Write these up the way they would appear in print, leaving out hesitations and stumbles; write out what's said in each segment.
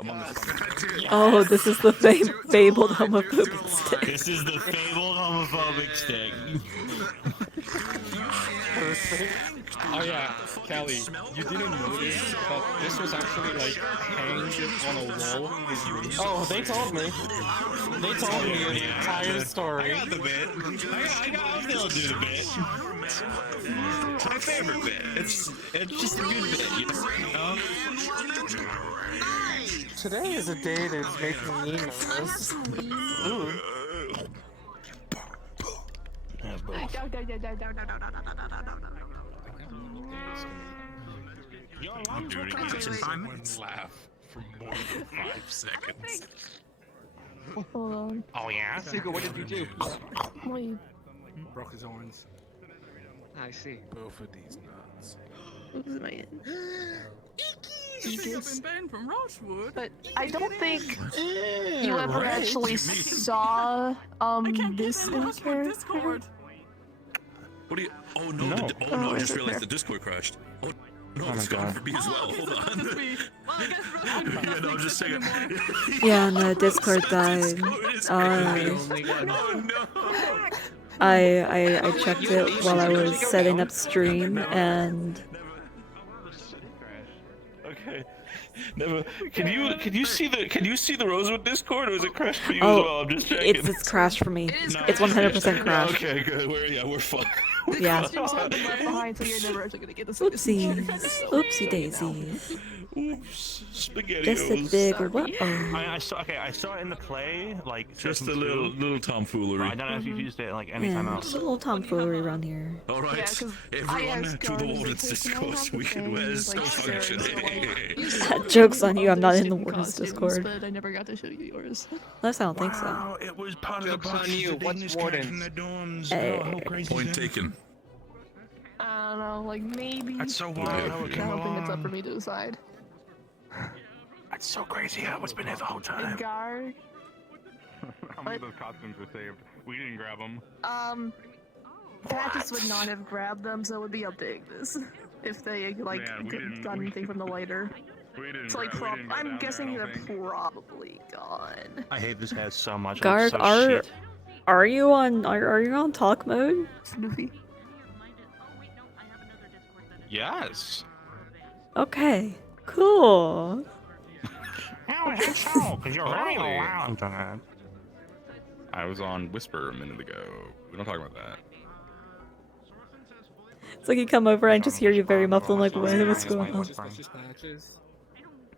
Among Us. Oh, this is the fabled homophobic stick. This is the fabled homophobic stick. Oh yeah, Callie, you didn't notice, but this was actually like hanged on a wall in his room. Oh, they told me. They told me the entire story. I got the bit. I was able to do the bit. It's my favorite bit. It's just a good bit, you know? Today is a day that's making me nervous. Ooh. I'm doing it in 5 minutes. Laugh for more than 5 seconds. Hold on. Oh yeah? Suga, what did you do? Wait. Broke his horns. I see. Both of these nuts. What was my I've been banned from Rosewood. But I don't think you ever actually saw this in character. Discord. What do you? Oh no! I just realized the Discord crashed. Oh no, it's gone for me as well. Hold on. Yeah, no, I'm just saying. Yeah, no, Discord died. Oh no! I checked it while I was setting up stream, and Okay. Never. Can you see the Rosewood Discord, or is it crashed for you as oh, well? I'm just checking. it's crashed for me. It's 100% crashed. Okay, good. We're fine. Yeah. Left behind, so you're never actually gonna get this. Oopsies. Oopsie daisies. Oops. Spaghettios. Just a big what? I saw it in the play, like Just a little tomfoolery. I don't know if you've used it like anytime Yeah, else. just a little tomfoolery around here. All right, Yeah, 'cause I everyone asked to the Garden Warden's if they can all Discord. have We the can things, where's like, no sharing, so, function. Joke's on you, I'm not in the student Warden's costumes, Discord. But I never got to show you yours. Unless I don't think so. Wow, it was part of the Joke's on bunch. you. The What's Danish cat Wardens? from the dorms. Hey. Oh, how crazy Point is that? taken. I don't know, like maybe. That's so I wild how it came don't think it's up along. for me to decide. That's so crazy how it's been there the whole The time. guard. How many of those costumes were saved? We didn't grab them. Patches would not have grabbed them, so it would be up to Ignis if they like Man, we didn't- got anything from the lighter. We didn't. It's like we didn't go I'm down guessing there, I they're don't think. probably gone. I hate this head so much. it Garg, looks so shit. are you on talk mode? Snoopy. Yes. Okay, cool. Because you're very Totally. loud. I was on Whisper a minute ago. We don't talk about that. It's like you come over and I just hear you very muffled, like, what's going on? Patches.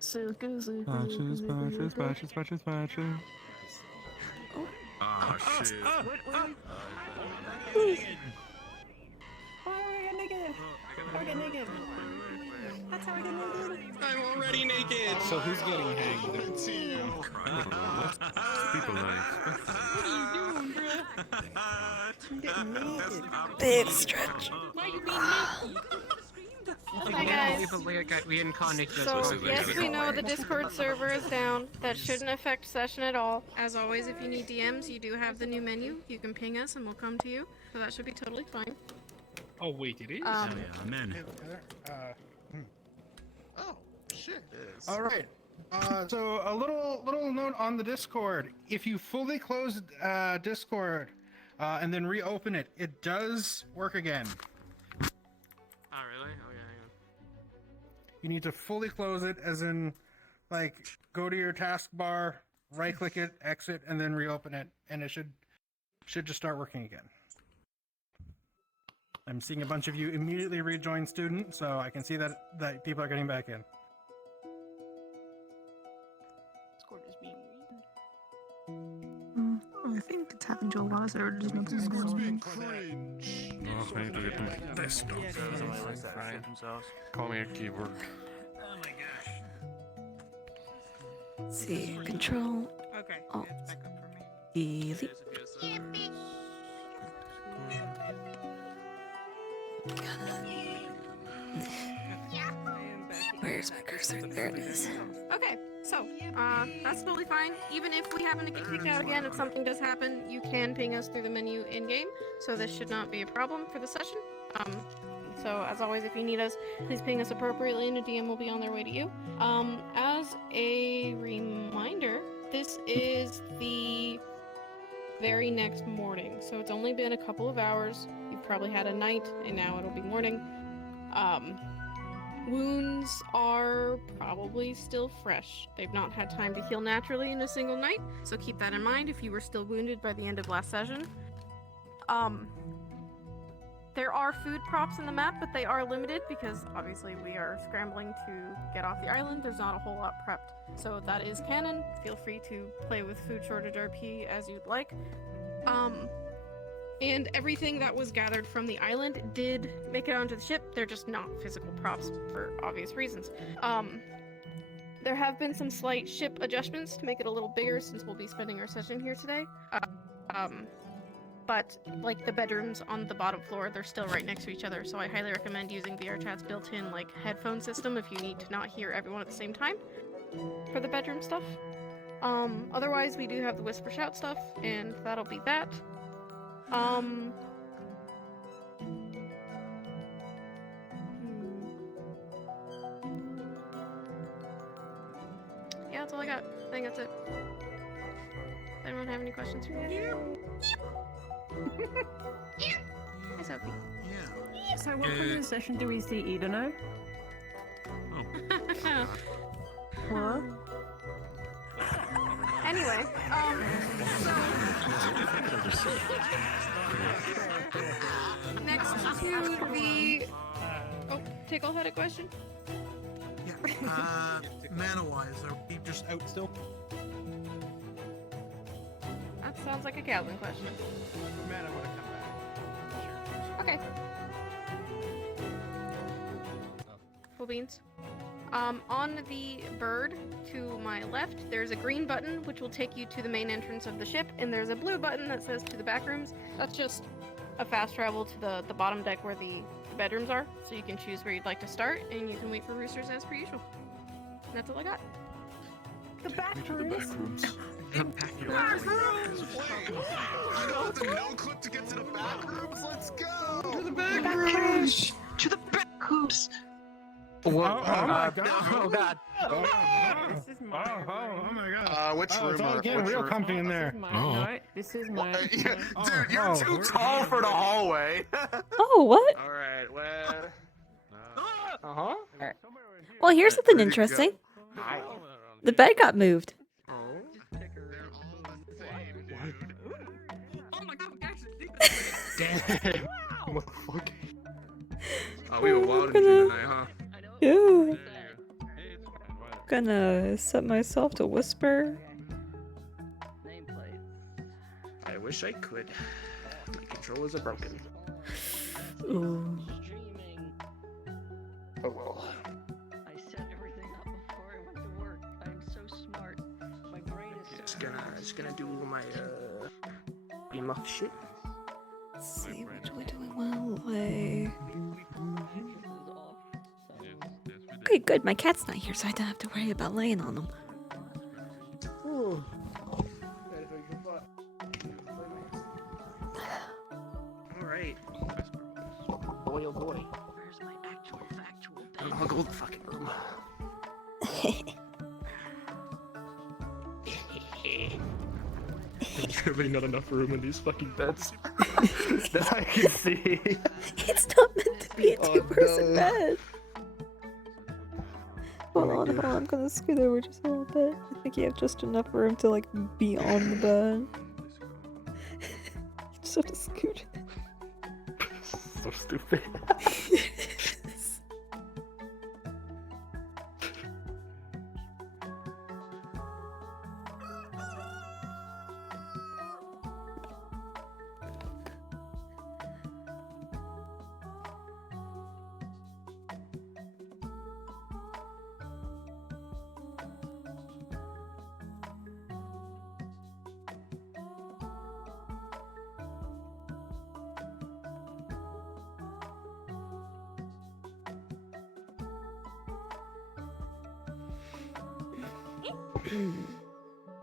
Suka. Patches. Ah, shit. I'm already naked. So who's getting hanged? People like. Big stretch. Hi guys. We didn't contact So, yes, we know the Discord server is down. That shouldn't affect session at all. As always, if you need DMs, you do have the new menu. You can ping us and we'll come to you. So that should be totally fine. Oh wait, it is. Yeah, I'm in. Oh, shit. All right. So a little note on the Discord. If you fully close Discord and then reopen it, it does work again. Oh really? Oh yeah. You need to fully close it, as in, like, go to your taskbar, right-click it, exit, and then reopen it, and it should just start working again. I'm seeing a bunch of you immediately rejoin student, so I can see that people are getting back in. Discord is being weird. I think it's happened to a lot of servers. There's nothing Discord's being going cringe. Oh, I need to get my desktop. Call me a keyboard. Oh my gosh. Let's see, control, Okay. Alt. It's back up for me. delete. Where's my cursor? There it is. Okay, so, that's totally fine. Even if we happen to get kicked out again, if something does happen, you can ping us through the menu in-game. So this should not be a problem for the session. So as always, if you need us, please ping us appropriately and a DM will be on their way to you. As a reminder, this is the very next morning, so it's only been a couple of hours. You've probably had a night, and now it'll be morning. Wounds are probably still fresh. They've not had time to heal naturally in a single night, so keep that in mind if you were still wounded by the end of last session. There are food props in the map, but they are limited because obviously we are scrambling to get off the island. There's not a whole lot prepped. So that is canon. Feel free to play with food shortage RP as you'd like. And everything that was gathered from the island did make it onto the ship. They're just not physical props for obvious reasons. There have been some slight ship adjustments to make it a little bigger since we'll be spending our session here today. But like the bedrooms on the bottom floor, they're still right next to each other, so I highly recommend using VRChat's built-in like headphone system if you need to not hear everyone at the same time for the bedroom stuff. Otherwise, we do have the whisper shout stuff, and that'll be that. Yeah, that's all I got. I think that's it. Does anyone have any questions for me? Hi, Sophie. Yeah. So what kind of session do we see Edeno? What? Anyway, next to the... Oh, Tickle had a question? Yeah. Mana-wise, are we just out still? That sounds like a Calvin question. Mana would have come back. Okay. Cool beans. On the bird to my left, there's a green button which will take you to the main entrance of the ship, and there's a blue button that says to the back rooms. That's just a fast travel to the bottom deck where the bedrooms are, so you can choose where you'd like to start, and you can wait for roosters as per usual. And that's all I got. The back rooms? The back rooms! I don't have the no clip to get to the back rooms. Let's go! To the back rooms! To the back rooms! What? Oh my god! Oh god! This is my Oh my god! Which Oh, room? it's all getting real comfy in there. No, this is my... Dude, you're too tall for the hallway. Oh, what? Alright, well... Uh-huh. Well, here's something interesting. The bed got moved. Oh my god, Damn! Oh, we were wild tonight, huh? Ew. Gonna set myself to whisper. I wish I could. My controllers are broken. Ooh. Oh well. I set everything up before I went to work. I'm so smart. My brain is Just gonna do my emo shit. Let's see, what do we do well? Okay, good. My cat's not here, so I don't have to worry about laying on him. Alright. Boy, oh boy. Where's my actual factual bed? I'll go to the fucking room. There's really not enough room in these fucking beds. That I can see. It's not meant to be a two-person bed. Hold on, I'm gonna scoot over just a little bit. I think you have just enough room to, like, be on the bed. You just have to scoot. So stupid.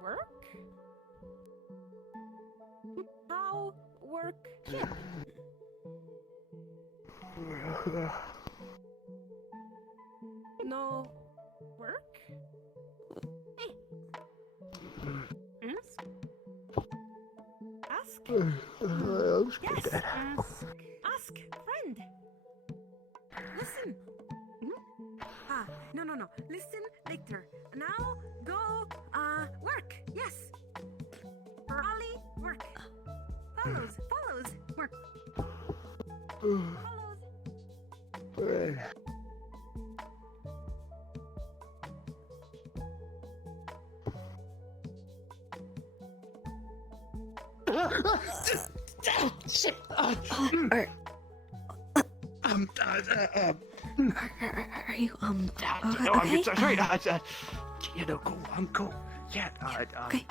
Work? How work? No work? Hey. Ask? Yes, ask. Friend. Listen. No. Listen later. Now go, work. Yes. Raleigh, work. Follows, work. Shit. Are you No, okay? I'm sorry. Cool. I'm cool. Yeah. Okay.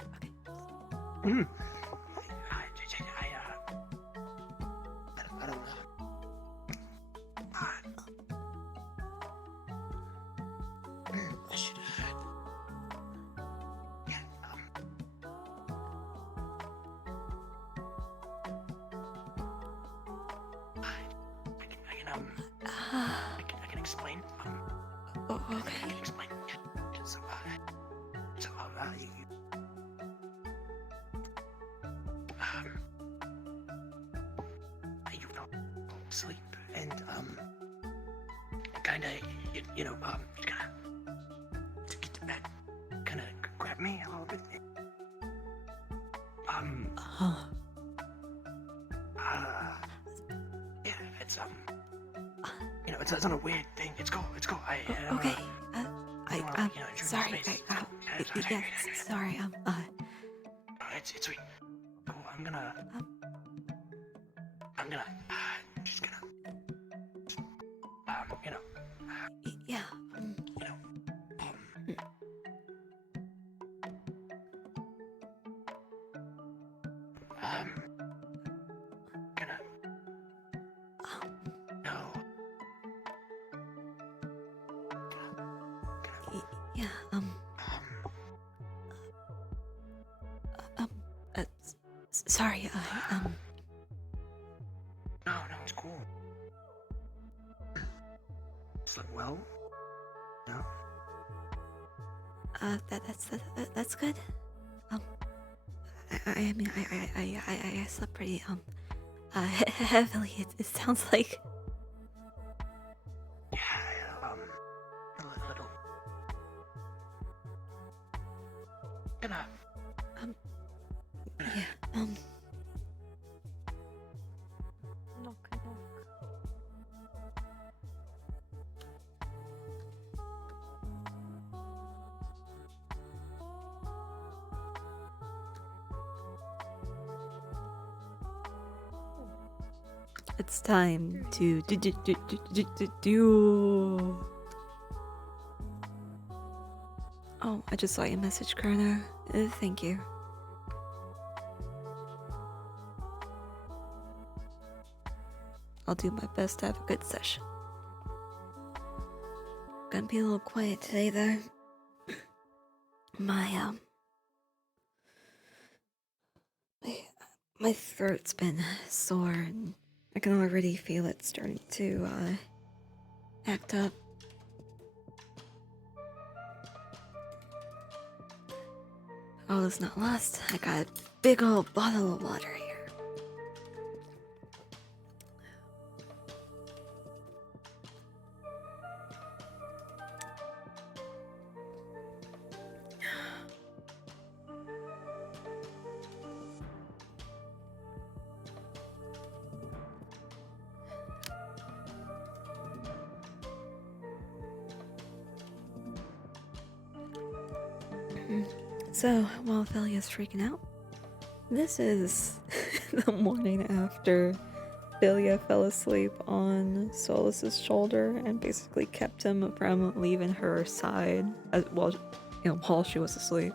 I don't know. I should have. Yeah. I can explain. Okay. I can explain. So, you don't sleep, and kinda, you gotta to get to bed, kinda grab me a little bit. Yeah, it's on a weird thing. It's cool. Okay. Sorry. Yes. Sorry. It's sweet. Cool. I'm gonna. Just gonna. Yeah. Gonna. No. Yeah. Sorry. No, it's cool. Slept well? No? That's good. I mean, I slept pretty, heavily. It sounds like. Yeah, a little. Gonna. Yeah, Knock. it's time to do. Oh, I just saw your message, Chrono. Thank you. I'll do my best to have a good session. Gonna be a little quiet today, though. My throat's been sore, and I can already feel it starting to act up. All is not lost. I got a big old bottle of water here. So, while Phelia's freaking out, this is the morning after Philia fell asleep on Solus's shoulder and basically kept him from leaving her side while she was asleep.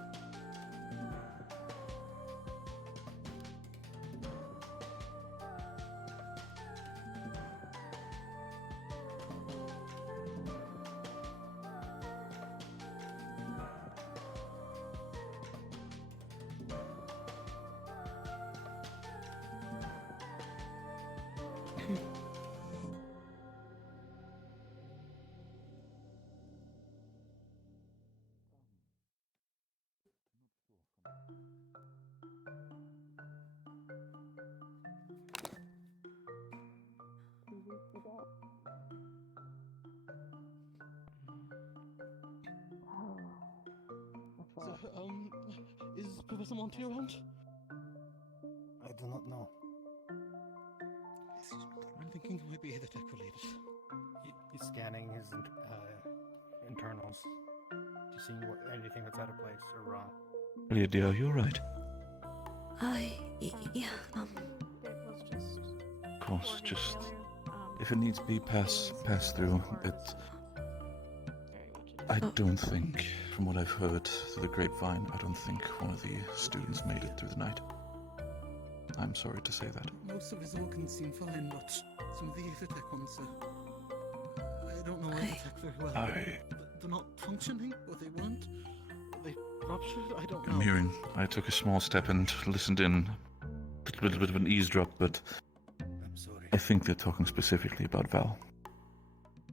Is Professor Monty around? I do not know. I'm thinking it might be the tech related. He's scanning his internals to see anything that's out of place or wrong. Leah, dear, you're right. Yeah, It was just. Of course, just if it needs to be pass through, I don't think, from what I've heard through the grapevine, I don't think one of the students made it through the night. I'm sorry to say that. Most of his organs seem fine, but some of the Aethertech ones, I don't know Aethertech very well. They're not functioning, or they weren't. They ruptured? I don't know. I'm hearing. I took a small step and listened in. A little bit of an eavesdrop, but I'm sorry. I think they're talking specifically about Val.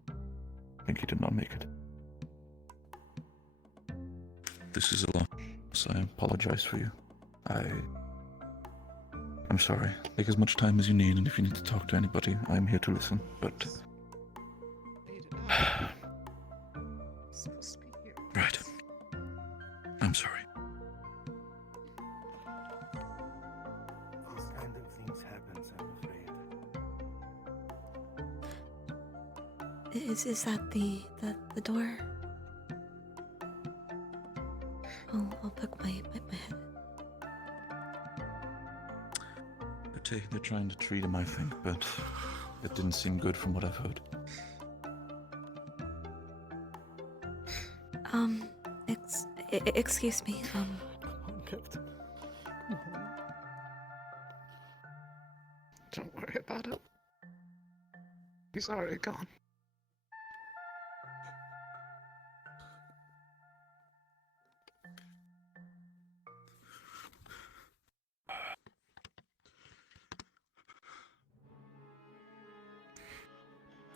I think he did not make it. This is a loss. I apologize for you. I'm sorry. Take as much time as you need, and if you need to talk to anybody, I'm here to listen, but... Right. I'm sorry. These kind of things happen, I'm afraid. is that the door? I'll poke my head. They're trying to treat him, I think, but it didn't seem good from what I've heard. Excuse me, Come on, Captain. Come on. Don't worry about it. He's already gone.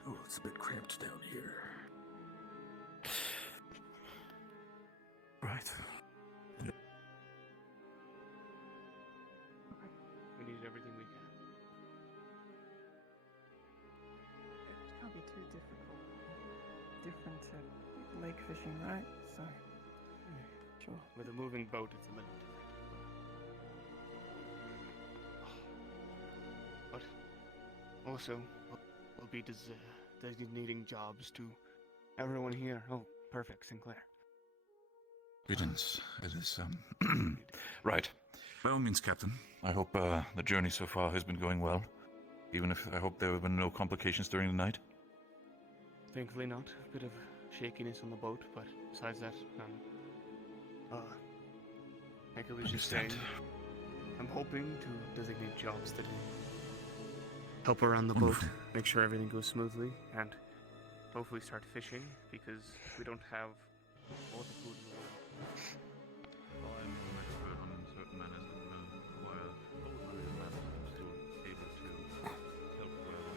Oh, it's a bit cramped down here. Right. We need everything we can. It can't be too difficult. Different to lake fishing, right? So, sure. With a moving boat, it's a little different. But also, we'll be designating jobs to everyone here. Oh, perfect, Sinclair. Greetings. It is, right. By all means, Captain. I hope, the journey so far has been going well. Even if I hope there have been no complications during the night. Thankfully not. A bit of shakiness on the boat, but besides that, like I was just saying, I'm hoping to designate jobs that help around the boat, make sure everything goes smoothly, and hopefully start fishing, because we don't have all the food in the world. Well, I'm an expert on certain manners that will require both of your masters to be able to help well.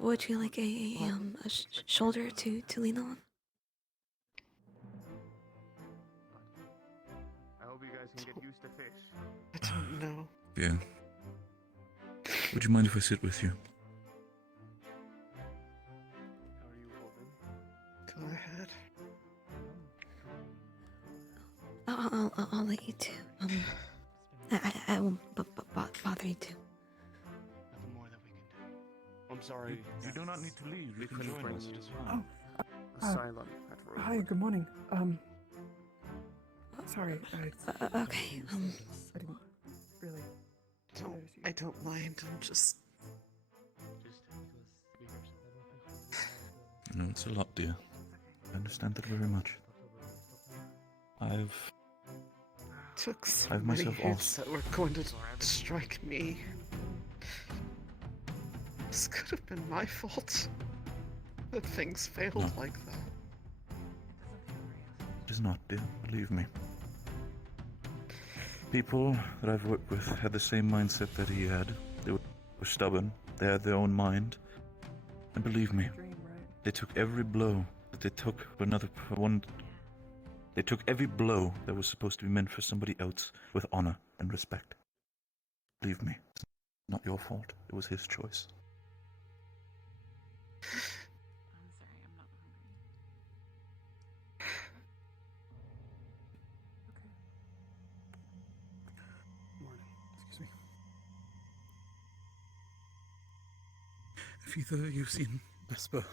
Would you like a shoulder to lean on? I hope you guys can get used to fish. I don't know. Yeah. Would you mind if I sit with you? How are you hoping? Go ahead. I'll let you too. I won't bother you too. Nothing more that we can do. I'm sorry. You do not need to leave. We You can couldn't join bring us. you It is to fine. asylum at Rosewood. Hi, good morning. Sorry. Okay. I didn't really. I don't mind. I'm just. No, it's a lot, dear. I understand that very much. Took so I've many myself hits off. that were going to strike me. This could have been my fault. That things failed like that. It is not, dear. Believe me. People that I've worked with had the same mindset that he had. They were stubborn. They had their own mind. And believe me, they took every blow That they took another one. They took every blow that was supposed to be meant for somebody else with honor and respect. Believe me, it's not your fault. It was his choice. I'm sorry, I'm not hungry. Morning. Excuse me. Have either of you seen Vesper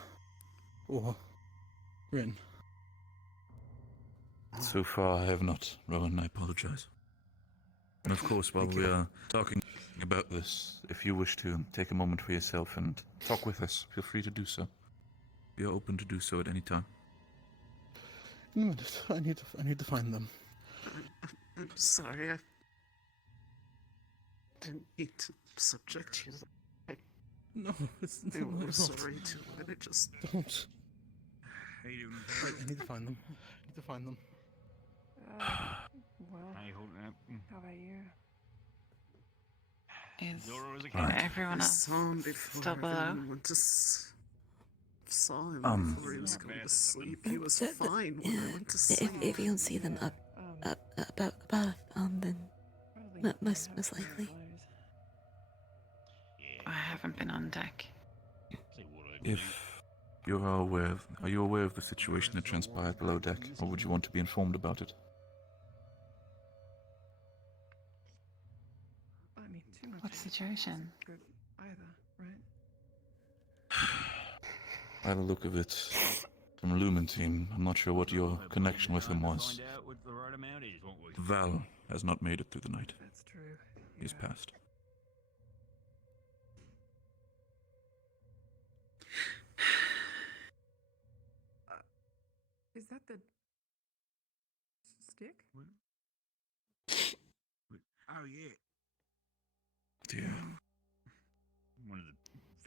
or Rin? So far, I have not, Rowan. I apologize. And of course, while we are talking about this, if you wish to take a moment for yourself and talk with us, feel free to do so. We are open to do so at any time. In a minute. I need to find them. I'm sorry. I didn't mean to subject you to that. No, it's not I'm my fault. sorry too, and it just... Don't. Wait, I need to find them. I need to find them. Well, how about you? Is everyone else still below? Saw him before he was going to sleep. He was fine when I went to sleep. If you don't see them above, then most likely. I haven't been on deck. If you are aware are you aware of the situation that transpired below deck, or would you want to be informed about it? I mean, too much. What situation? Good either, right? By the look of it, from Lumen Team, I'm not sure what your connection with him was. Val has not made it through the night. That's true. He's passed. Is that the stick? Oh yeah. Dear.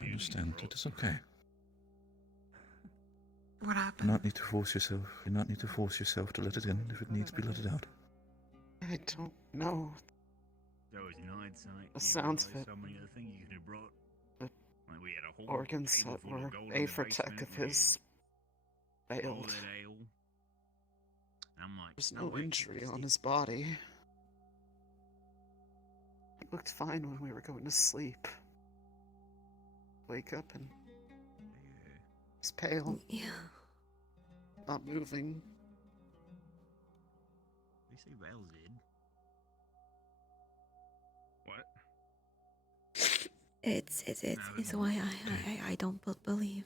I understand. It is okay. What happened? You do not need to force yourself. You do not need to force yourself to let it in. If it needs to be, let it out. I don't know. There was night The sounds of it. So many other things you could have brought. The Like we had a whole organs table that full of were gold in A the for tech basement, of we his had all failed. that ale. I'm like, There's no no way. injury on his body. He looked fine when we were going to sleep. Wake up and he's pale. Yeah. Not moving. We say Val's dead. What? It's why I don't believe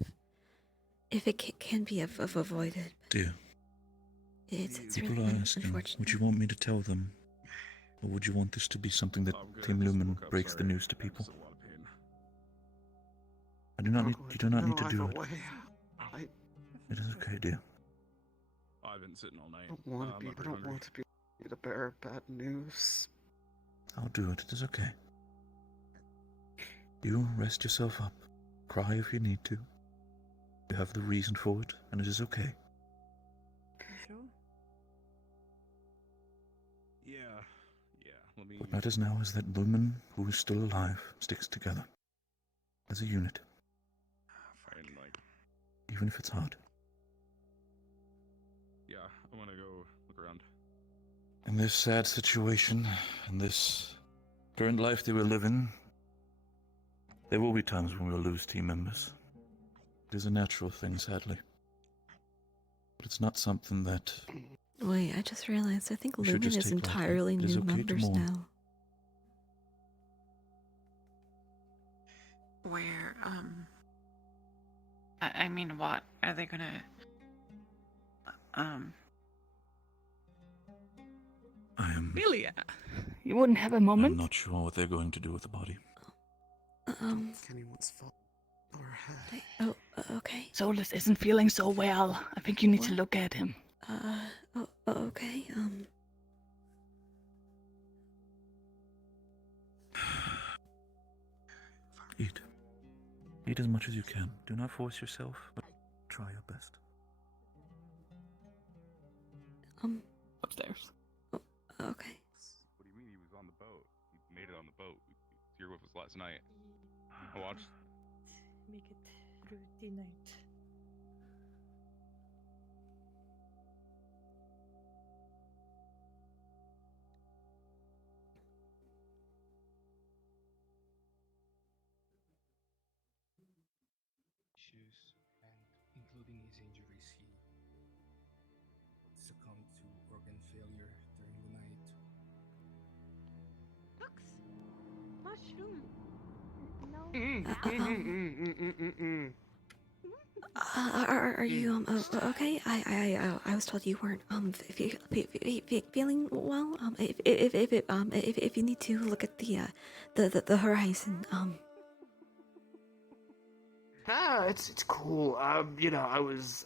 if it can be avoided. Dear. It's People really are asking, unfortunate. would you want me to tell them? Or would you want this to be something that Team Lumen breaks the news to people? I do not need, you do not need to do it. It is okay, dear. I've been sitting all night. I don't want to be the bearer of bad news. I'll do it. It is okay. You rest yourself up. Cry if you need to. You have the reason for it, and it is okay. Sure. Yeah. Let me. What matters now is that Lumen, who is still alive, sticks together. As a unit. Fine, like. Even if it's hard. Yeah, I want to go look around. In this sad situation, in this current life that we live in, there will be times when we'll lose team members. It is a natural thing, sadly. But it's not something that... Wait, I just realized I think we should Lumen just is take lightly. entirely It is new okay to members mourn. now. Where, I mean, what? Are they gonna, I am... Really? You wouldn't have a moment? I'm not sure what they're going to do with the body. Anyone's fault or head. Okay. Solus isn't feeling so well. I think you need to look at him. Okay, Eat. Eat as much as you can. Do not force yourself, but try your best. Upstairs. Okay. What do you mean he was on the boat? He made it on the boat. He was here with us last night. I watched. Make it through the night. his injuries, he succumbed to organ failure during the night. Mushroom. No. Are you okay? I was told you weren't feeling well. If you need to look at the horizon. It's cool. You know, I was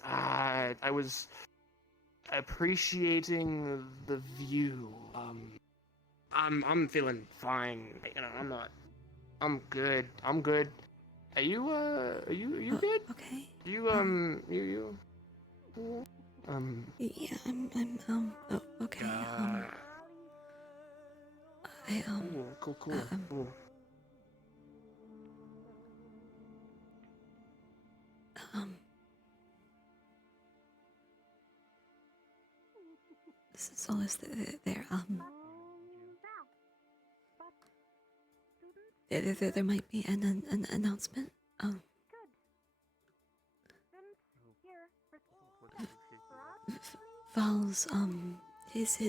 appreciating the view. I'm feeling fine. You know, I'm good. I'm good. Are you good? Okay. You Yeah, okay. Cool. Solace, there might be an announcement. Val's his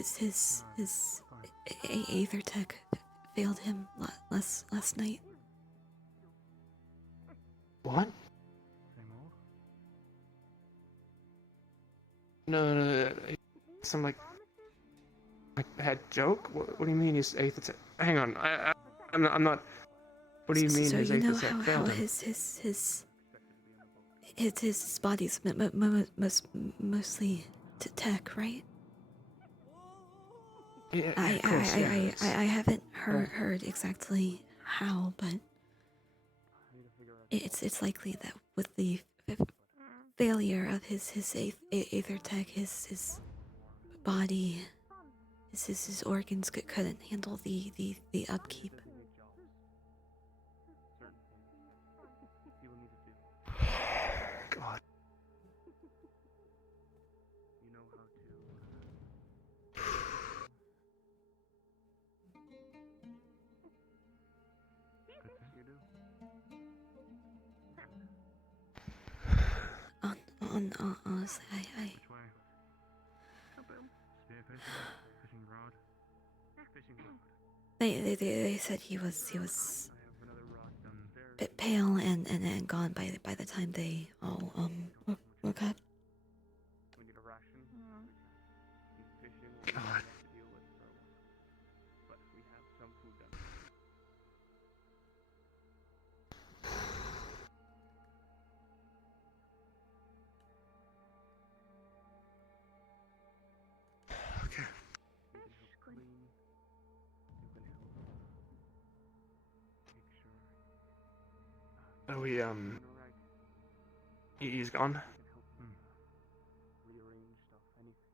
aether tech failed him last night. What? No. Some like bad joke. What do you mean his eighth? Hang on. I'm not. What do you mean So his you know eighth how failed him? his body's mostly to tech, right? Yeah, I haven't heard exactly how, but it's likely that with the failure of his aether tech, his body, his organs couldn't handle the upkeep. God. You know how Honestly, Which way? Spear fishing rod. Fishing rod. They said he was a bit pale and gone by the time they all woke up. We need a ration. Fishing. God. To deal with for a while. But we have some food done. Okay. You can help clean. You can help make sure. Are we He's gone. Can help rearrange stuff, anything.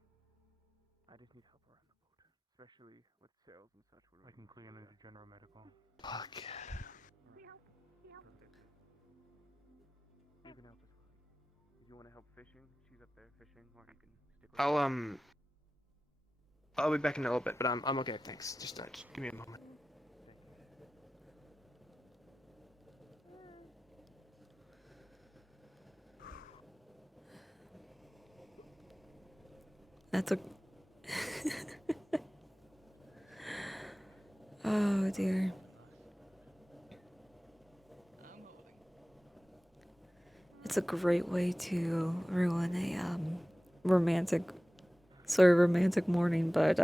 I just need help around the boat, especially with sails and such. I can clean into general medical. Fuck. You can help as well. If you want to help fishing, she's up there fishing, or you can stick with I'll be back in a little bit, but I'm okay, thanks. Just give me a moment. That's a oh dear. It's a great way to ruin a romantic morning, but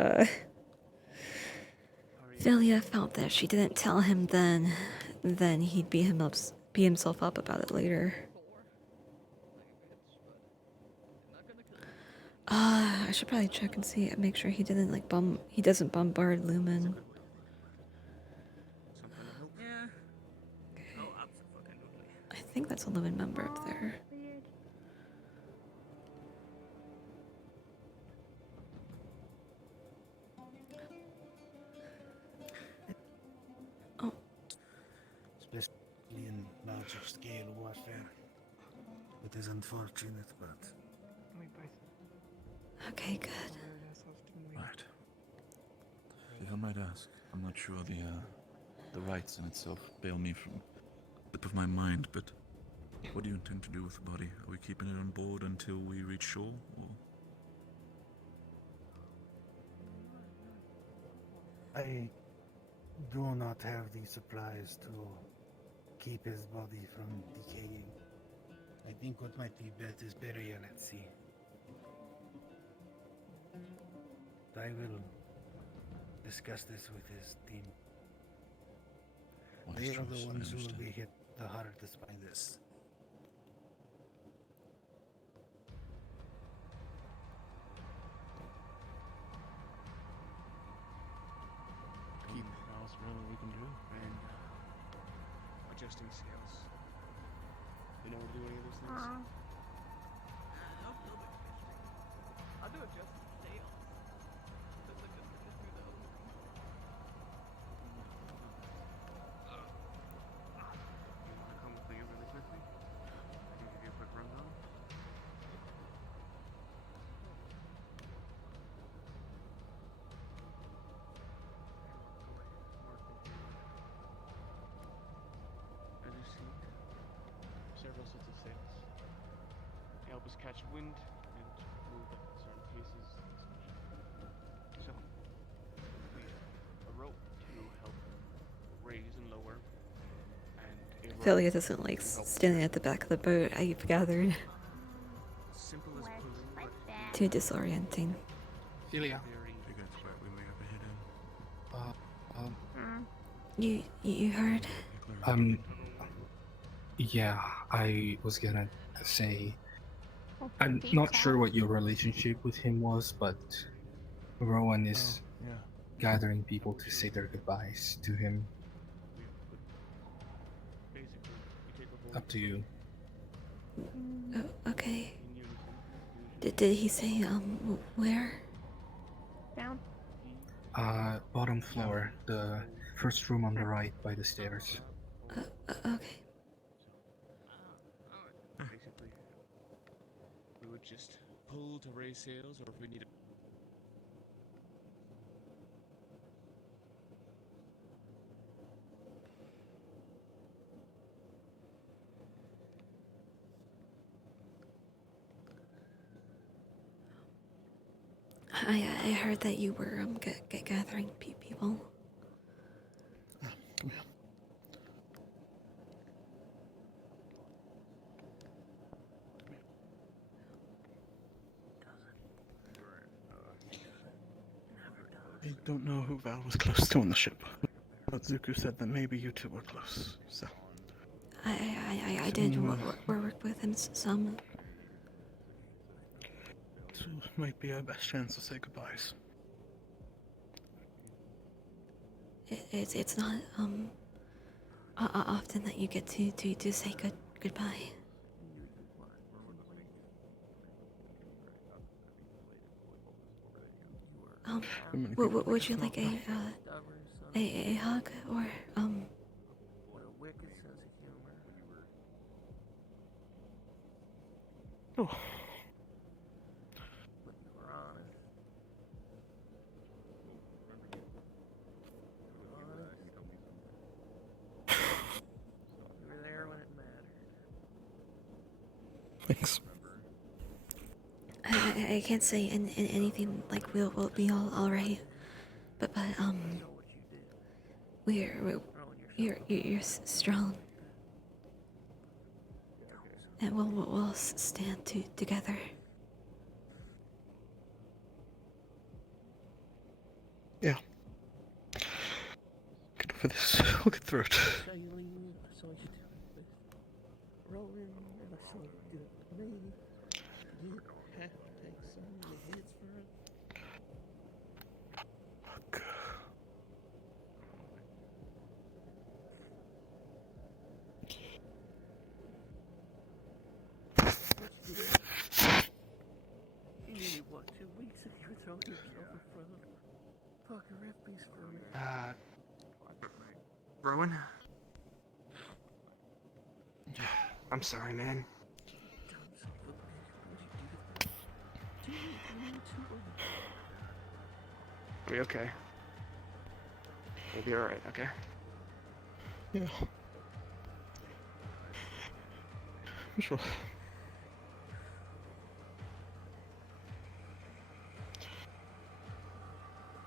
Philia felt that she didn't tell him then he'd beat himself up about it later. I should probably check and see, make sure he didn't he doesn't bombard Lumen. Yeah. Okay. Oh, absolutely. I think that's a Lumen member up there. Oh. Especially in larger scale warfare. It is unfortunate, but Okay, good. Right. If I might ask, I'm not sure the rites in itself bail me from the tip of my mind, but What do you intend to do with the body? Are we keeping it on board until we reach shore, or? I do not have the supplies to keep his body from decaying. I think what might be best is burial at sea. I will discuss this with his team. Wise They are choice, the I ones who will understand. be hit the hardest by this. Keep else really we can do. And adjusting scales. You know how to do any of those things? I'll do adjusting scales. Since I just did it through the opening. You want to come with me really quickly? I can give you a quick rundown. As you see, several sets of sails. They help us catch wind and move in certain cases. So, we have a rope to help raise and lower, and a rope Philia doesn't like to help standing at the back of the boat, I've gathered. simple as pulling, but Too disorienting. Celia. I think that's where we may have a hidden. You heard? Yeah, I was gonna say, I'm not sure what your relationship with him was, but Rowan is yeah. gathering people to say their goodbyes to him. basically we take a whole Up to you. Oh, okay. in unison. Did he say, where? Down. Bottom floor, the first room on the right by the stairs. Okay. Basically, we would just pull to raise sails, or if we need I heard that you were, gathering people. Come here. I don't know who Val was close to on the ship, but Zuku said that maybe you two were close, so... I did work with him some. So it might be our best chance to say goodbyes. It's not, often that you get to say goodbye. Would you like a hug, or, What a wicked sense of humor. Oh. But you were honest. You were there when it mattered. Thanks. I can't say anything like we'll be all right, but you're strong, and we'll stand together. Yeah. Get over this. We'll get through it. Shailene, I saw you do it with Rowan, and I saw you do it with me. You didn't have to take so many hits for it. Fuck. You needed, what, 2 weeks, and you were throwing yourself in front of fucking recipes for me. Rowan? I'm sorry, man. Are you okay? You'll be alright, okay? Yeah. For sure.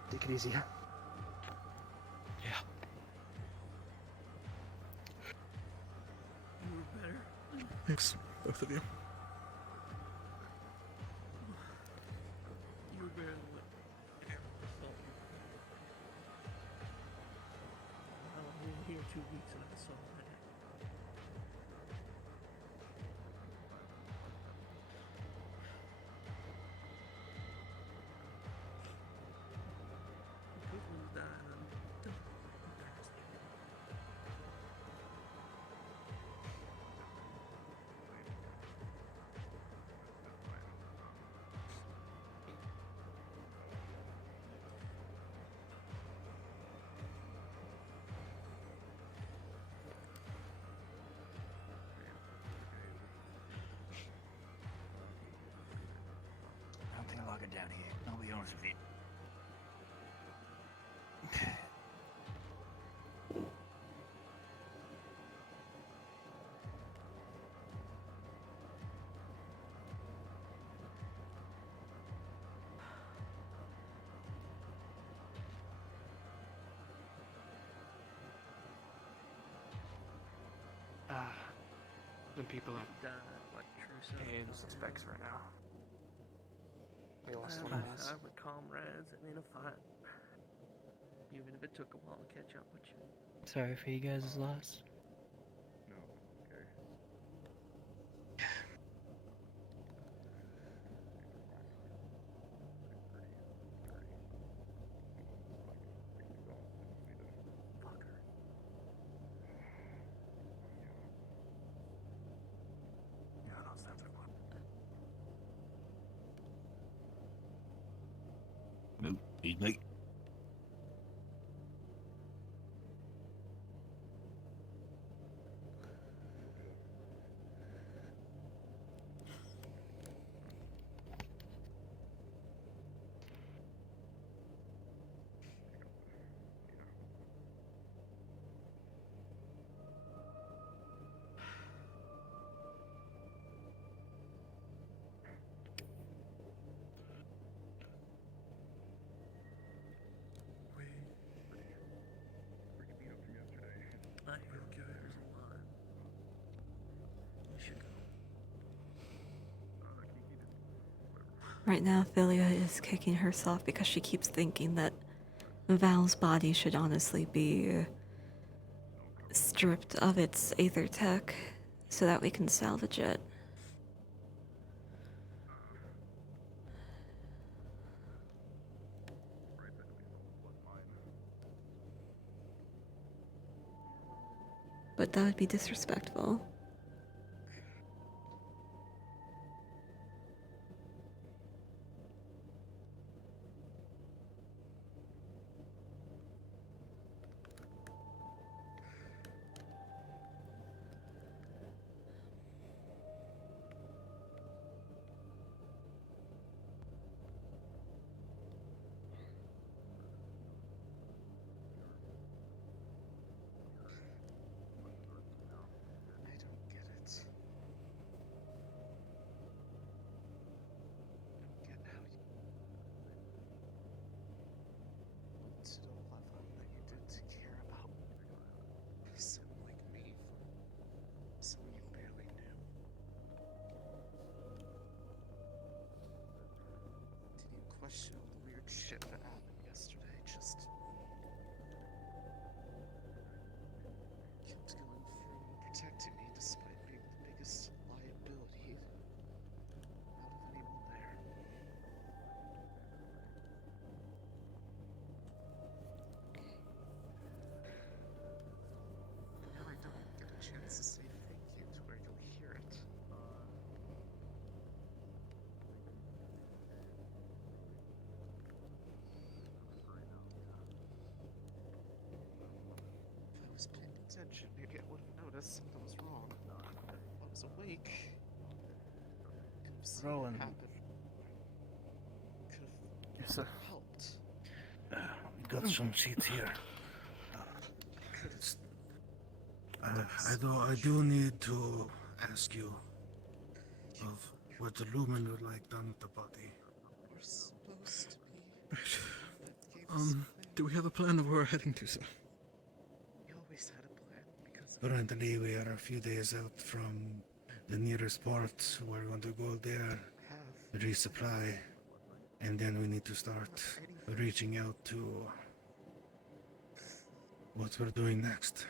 Take it easy, huh? Yeah. You were better. Thanks, both of you. You were better than what I thought you were. I'm only here 2 weeks and I saw that. People's dying. I don't think I'll lock it down here. I'll be honest with you. The people have Died like true and suspects right now. We lost I one of us. with comrades and in a fight. Even if it took a while to catch up with you. Sorry for you guys' loss. No, okay. Yeah, no, sounds like one. No, he's late. I feel there's a lot. We should go. Right now, Philia is kicking herself because she keeps thinking that Val's body should honestly be stripped of its aether tech so that we can salvage it. But that would be disrespectful. I don't get it. I don't get how you to the level that you did to care about someone like me from someone you barely knew. Did you question all the weird shit that happened yesterday? Just kept going through and protecting me despite being the biggest liability out of anyone there. Now I don't get a chance to say thank you to where you'll hear it. If I was paying attention, maybe I would have noticed something was wrong. If I was awake, could have seen Rowan. it happen. Could have Yes, sir. helped. We got some seats here. Could have. I do need to ask you what the lumen would like done with the body. We're supposed to be. Do we have a plan of where we're heading to, sir? We always had a plan because Currently, we are a few days out from the nearest port. We're going to go there, resupply, and then we need to start reaching out to what we're doing next.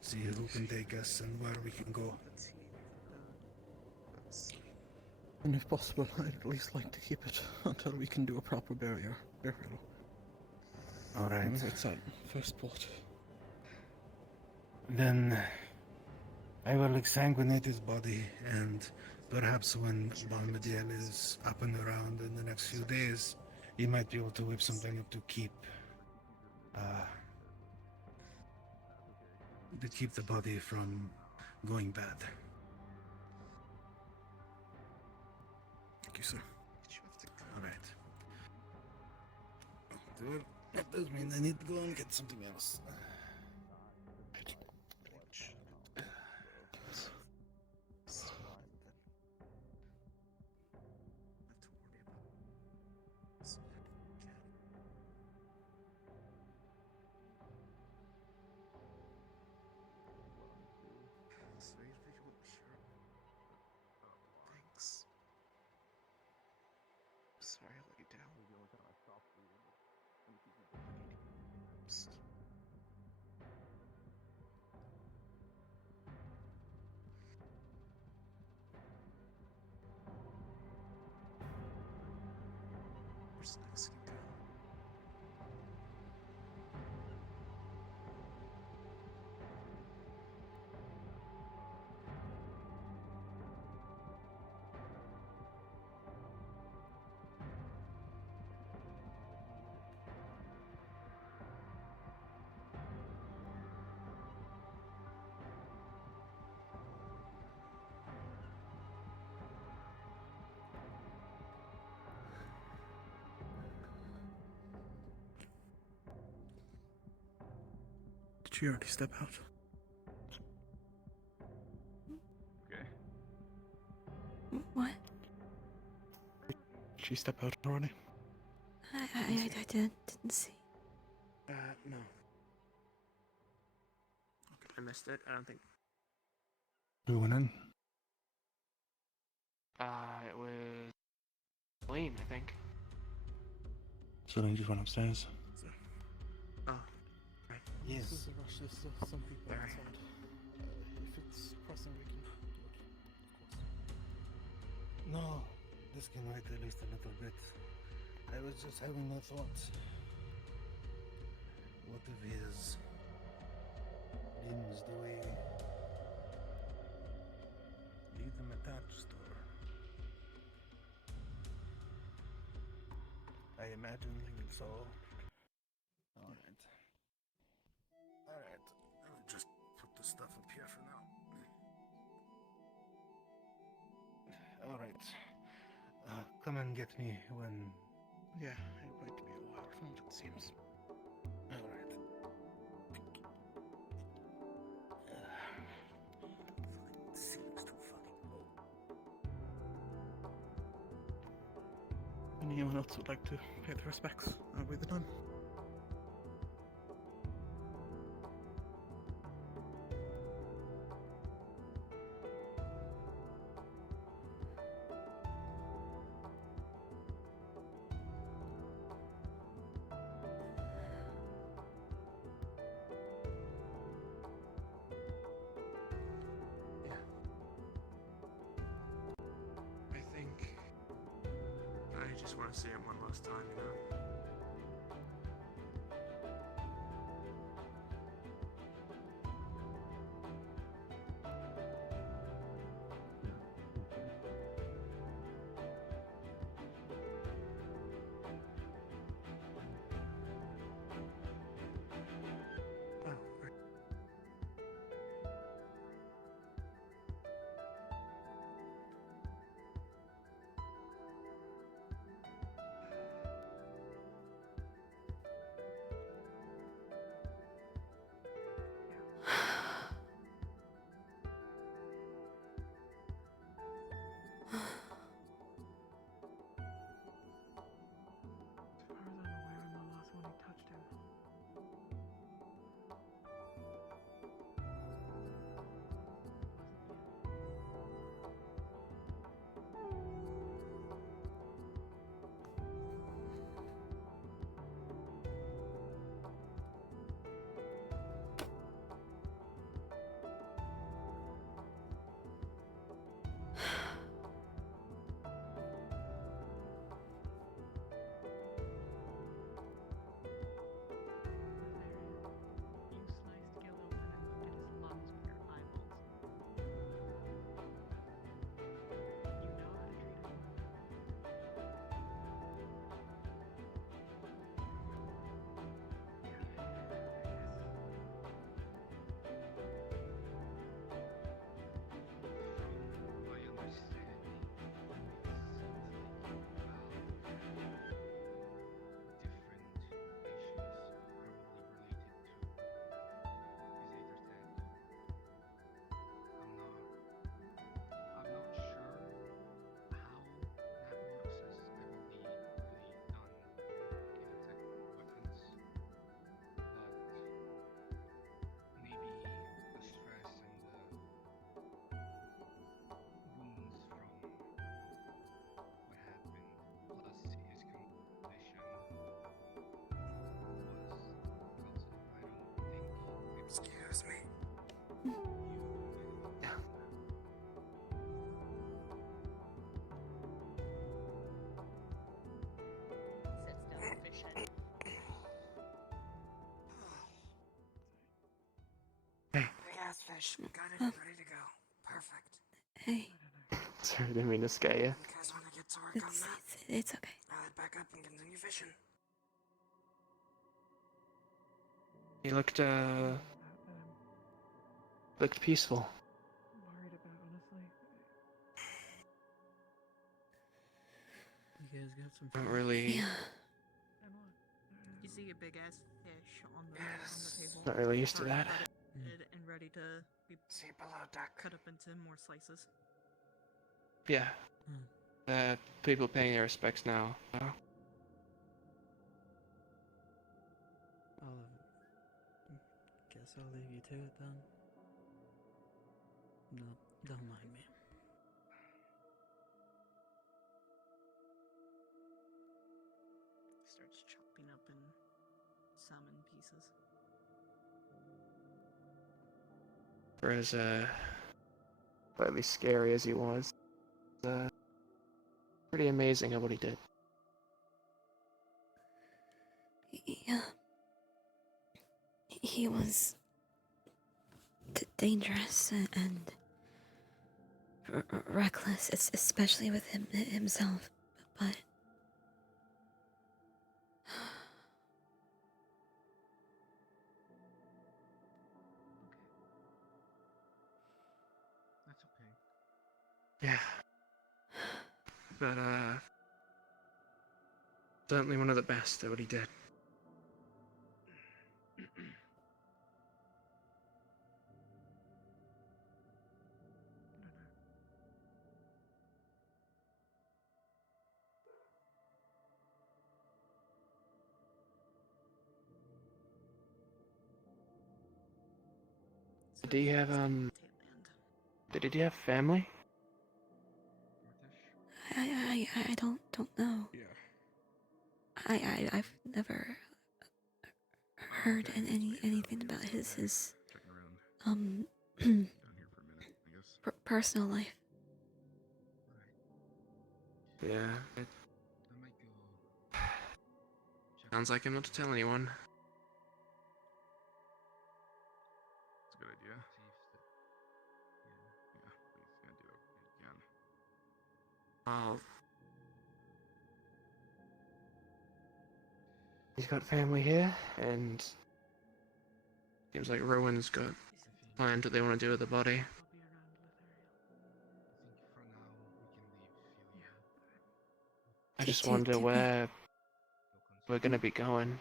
See who can take us and where we can go. And if possible, I'd at least like to keep it until we can do a proper burial. Alright. It's at first port. Then I will exsanguinate his body, and perhaps when Bombadil is up and around in the next few days, you might be able to whip something up to keep the body from going bad. Thank you, sir. Alright. Well, that does mean I need to go and get something else. Thanks. Sorry I let you down. Psst. Where's Mexican go? Did she already step out? Okay. What? Did she step out already? I didn't see. No. I missed it. I don't think. Who went in? It was Lane, I think. So then you just went upstairs. Oh, right. Yes. This is a rush. There's some people Alright. outside. If it's pressing, we can do it, of course. No, this can wait at least a little bit. I was just having a thought. What if his limbs, do we leave them attached, or? I imagine so. Alright. Alright, I'll just put the stuff up here for now. Alright. Come and get me when... Yeah, it might be a while from what it seems. Alright. Seems too fucking low. Anyone else would like to pay their respects? Are we the done? I think I just want to see him one last time, you know? Oh, right. fish. We got it ready to go. Perfect. Hey. Sorry, didn't mean to scare you. You guys want to get to work on that? It's okay. I'll head back up and continue fishing. He looked peaceful. Worried about, honestly. You guys got some. Not really. Yeah. You see a big ass fish on the table. Not really used to that. And ready to be cut up into more slices. Yeah. People paying their respects now. Guess I'll leave you to it then. No, don't mind me. Starts chopping up in salmon pieces. For as slightly scary as he was, pretty amazing at what he did. Yeah. He was dangerous and reckless, especially with himself. But That's okay. Yeah. But certainly one of the best at what he did. Did he have Did he have family? I don't know. Yeah. I've never heard anything about his personal life. Yeah. Sounds like him not to tell anyone. It's a good idea. Yeah, please, yeah, do that if you can. He's got family here, and seems like Rowan's got planned what they want to do with the body. I just wonder where we're gonna be going.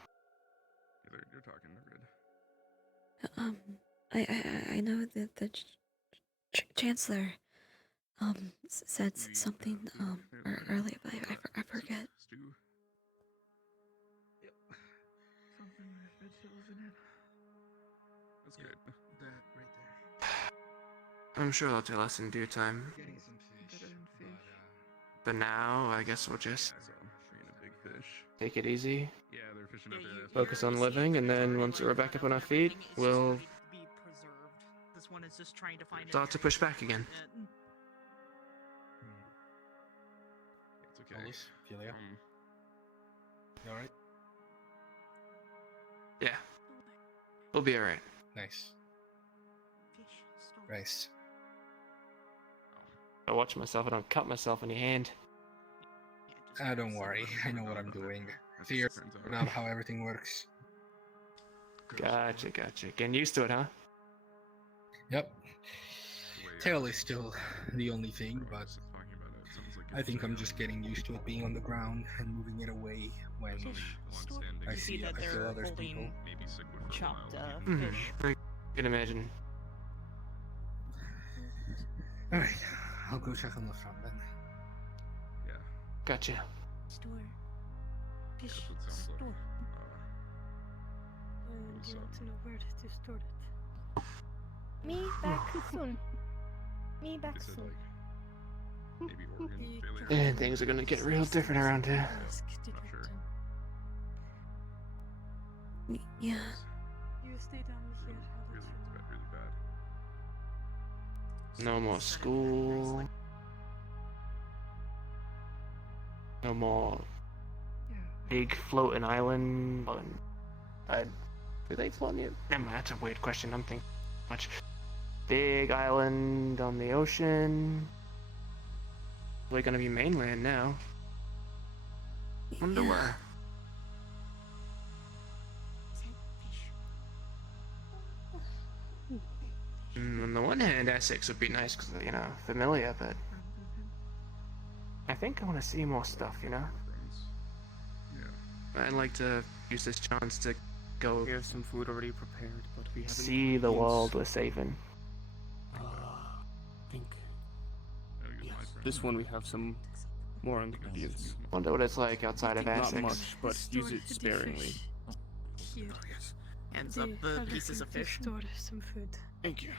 Yeah, you're talking, they're good. I know that the chancellor said something earlier, but I forget. Stew. Yep. Something with vegetables in it. That's good. That right there. I'm sure they'll tell us in due time. Getting some fish. Better than fish. But now, I guess we'll just Freeing a big fish. take it easy, Yeah, they're fishing out there. focus on living, and then once we're back up on our feet, we'll Be preserved. This one is just trying to find start to push back again. It's okay. Alice, Julia. You alright? Yeah. We'll be alright. Nice. Nice. I watch myself, I don't cut myself in the hand. Don't worry, I know what I'm doing. Figure out how everything works. Gotcha. Getting used to it, huh? Yep. Tail is still the only thing, but I think I'm just getting used to it being on the ground and moving it away when I see that I feel they're other people. holding chopped Mhm, fish. I can imagine. Alright, I'll go check on the front then. Yeah. Gotcha. Store. Fish That's what it sounds like. store. What's You up? want to know where to store it? Me back soon. Me back They said, soon. like, maybe organ failure. And things are gonna get real different around here. Not sure. Yeah. You stay down here. I'll let Really, you know. really bad. No more school. No more big floating island. Do they float you? Never mind, that's a weird question. I'm thinking much. big island on the ocean. We're gonna be mainland now. Wonder where. On the one hand, Essex would be nice because, you know, familiar, but I think I want to see more stuff, you know? I'd like to use this chance to go. We have some food already prepared, but we haven't. See the world we're saving. I think. Yes. This one we have some more ingredients. Wonder what it's like outside of Essex. Not much, but use it sparingly. Here. Hands up the pieces of fish. Store some food. Thank you.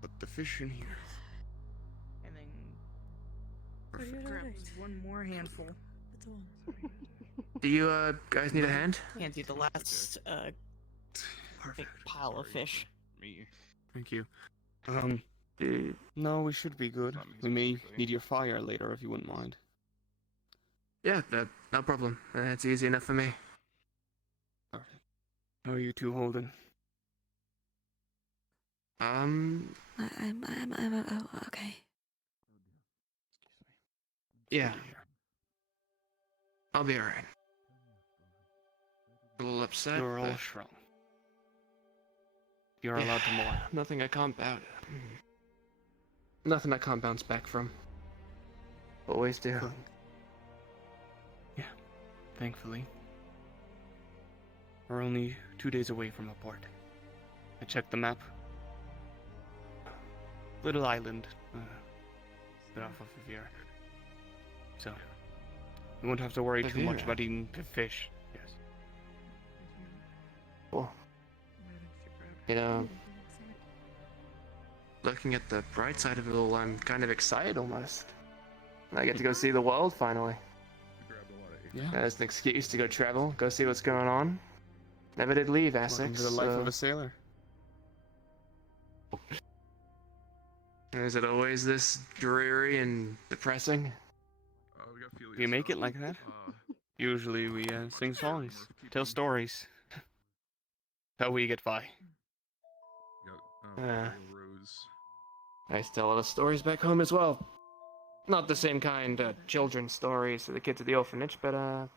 Put the fish in here. And then Perfect. grab one more handful. Do you guys need a hand? Can't do the last big pile of fish. Me. Thank you. No, we should be good. We may need your fire later if you wouldn't mind. Yeah, no problem. That's easy enough for me. How are you two holding? I'm okay. Yeah. I'll be alright. A little upset. You're all but strong. You're allowed to mourn. Nothing I can't bounce. Nothing I can't bounce back from. Always do. Yeah, thankfully. We're only 2 days away from the port. I checked the map. Little island, bit off of Vivir. So, you won't have to worry too much Vivir? about eating fish. Yes. Cool. You know, looking at the bright side of it all, I'm kind of excited almost. I get to go see the world finally. Yeah. As an excuse to go travel, go see what's going on. Never did leave Essex. Welcome to the life of a sailor. Is it always this dreary and depressing? You make it like that? Usually we sing songs, tell stories. How we get by. I tell a lot of stories back home as well. Not the same kind, children's stories to the kids at the orphanage, but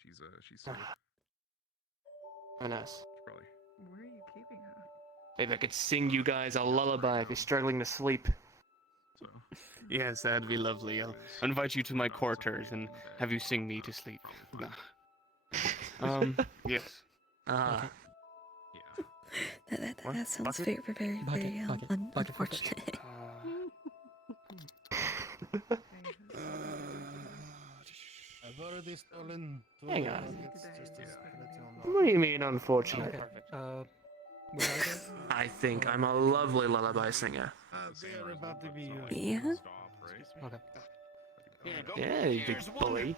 She's safe. I knows. Probably. Where are you keeping her? Maybe I could sing you guys a lullaby if you're struggling to sleep. Yes, that'd be lovely. I'll invite you to my quarters and have you sing me to sleep. Yes. That sounds very, unfortunate. I've already stolen 2 Hang on. buckets just to let you know. What do you mean, unfortunate? Okay. I think I'm a lovely lullaby singer. They're about to be Yeah? Okay. Yeah, you big bully.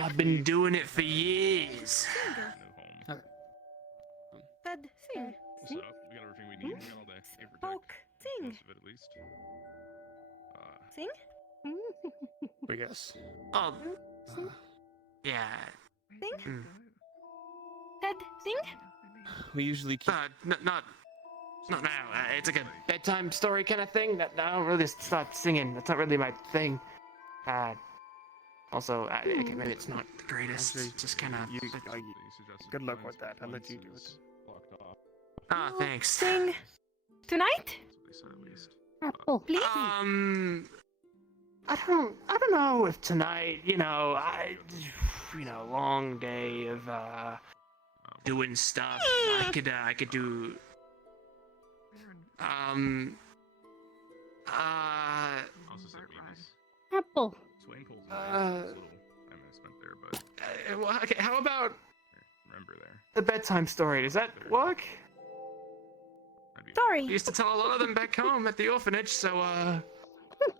I've been doing it for years. Ted, sing. Set up. We got everything we need. We got all the air protect. Poke, sing. Most of it, at least. Sing? I guess. Oh. Yeah. Sing? Ted, sing? We usually keep... Not now. It's like a bedtime story kind of thing. I don't really start singing. That's not really my thing. Also, okay, maybe it's not the greatest. Actually, Just kind of... Good luck with that. I'll let you do it. Ah, thanks. Sing. Tonight? Please. I don't know if tonight, long day of doing stuff. I could do Apple. Swain Cole's nice. It's a little time I spent there, but well, okay, how about remember there. the bedtime story? Does that work? Sorry. I used to tell a lot of them back home at the orphanage, so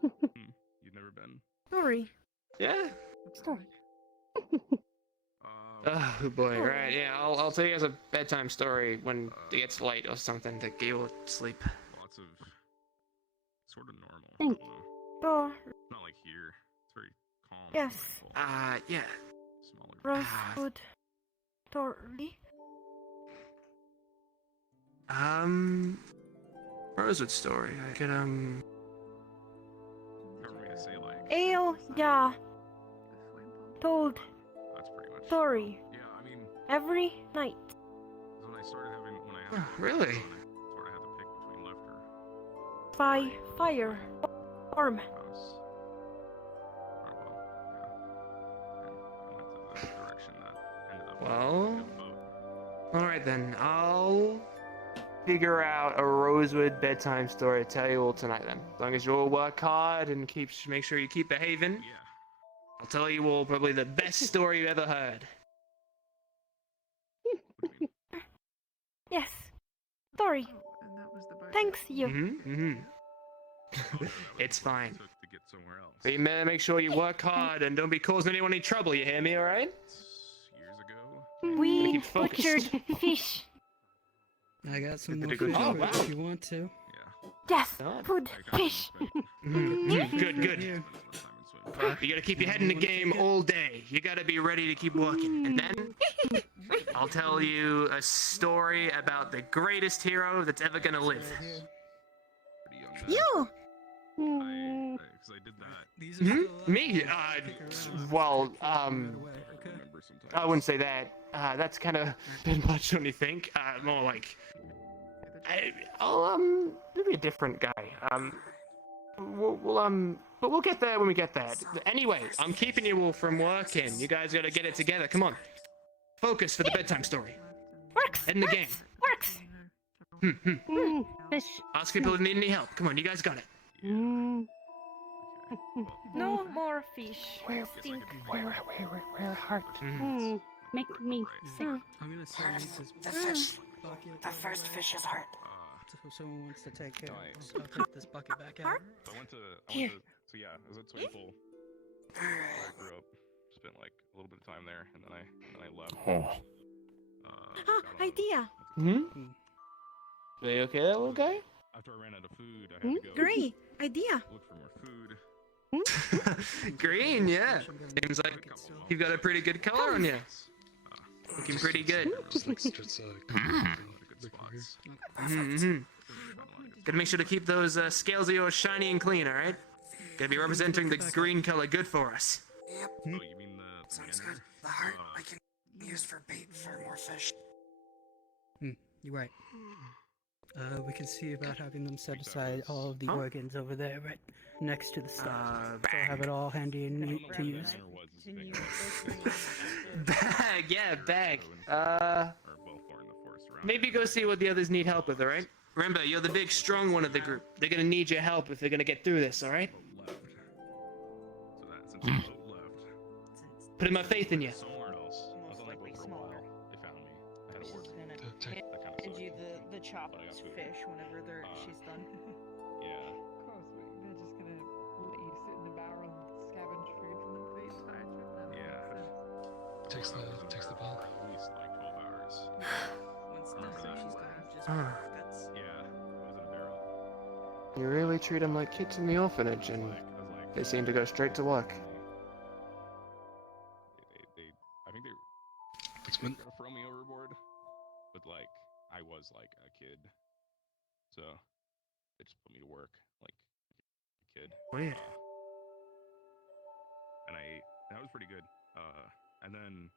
You've never been? Sorry. yeah. Story. Oh boy, right, yeah, I'll tell you guys a bedtime story when it gets late or something to get you to sleep. Lots of sort of normal. Thank I don't know. Oh, Not like here. It's very calm. yes. Yeah. Rosewood. Torley. Rosewood story. I could say like. Ale, yeah. Told That's pretty much. story. Yeah, I mean. Every night. When I started having, when I had. Oh, really? Sort of had to pick between left or. Fire. Orm. House. Alright, well, yeah. And I went to the direction that ended up. Well. Alright then, I'll figure out a Rosewood bedtime story to tell you all tonight then. As long as you all work hard and make sure you keep behaving. Yeah. I'll tell you all probably the best story you ever heard. Yes. Story. Thanks you. It's fine. To get somewhere else. But you better make sure you work hard and don't be causing anyone any trouble, you hear me, alright? Years ago. We keep focused. butchered fish. I got some Did more a good food job. for you if you want to. Yes, food, fish. Good. You gotta keep your head in the game all day. You gotta be ready to keep working. And then, I'll tell you a story about the greatest hero that's ever gonna live. You. Because I did that. Me? Well, I wouldn't say that. That's kind of bit much, don't you think? More like, maybe a different guy. But we'll get there when we get there. Anyway, I'm keeping you all from working. You guys gotta get it together. Come on. Focus for the bedtime story. Works. Head in the game. Works. Fish. Ask people if they need any help. Come on, you guys got it. No more fish. Stink. Where heart? Make me sick. I'm gonna say this bucket. The first fish is heart. If someone wants to take care of this, I'll take this bucket back out. So I went to, so yeah, I was at swimming pool. Where I grew up, spent like a little bit of time there, and then I left. Idea. Are you okay, that little guy? After I ran out of food, I had to go Great idea. look for more food. Green, yeah. Seems like you've got a pretty good color on you. Looking pretty good. Gotta make sure to keep those scales of yours shiny and clean, alright? Gotta be representing the green color good for us. Yep. Oh, you mean the Sounds good. The heart I can use for bait for more fish. You're right. We can see about having them set aside all of the organs over there, right next to the stuff. So have it all handy and neat to use. Bag, yeah, bag. Maybe go see what the others need help with, alright? Remember, you're the big, strong one of the group. They're gonna need your help if they're gonna get through this, alright? Putting my faith in you. Somewhere else. I was on that boat for a while. They found me. I had to work. That kind of And you the chopped fish whenever she's done. Yeah. Of course, they're just gonna let you sit in the barrel and scavenge food from them for the entire trip. Yeah. Takes the ball. At least like 12 hours. Once the Remember that? sushi's done, just Oh. guts. Yeah. I was in a barrel. You really treat them like kids in the orphanage, and they seem to go straight to work. I think they were gonna throw me overboard, but like I was like a kid, so they just put me to work like a kid. Weird. And that was pretty good. And then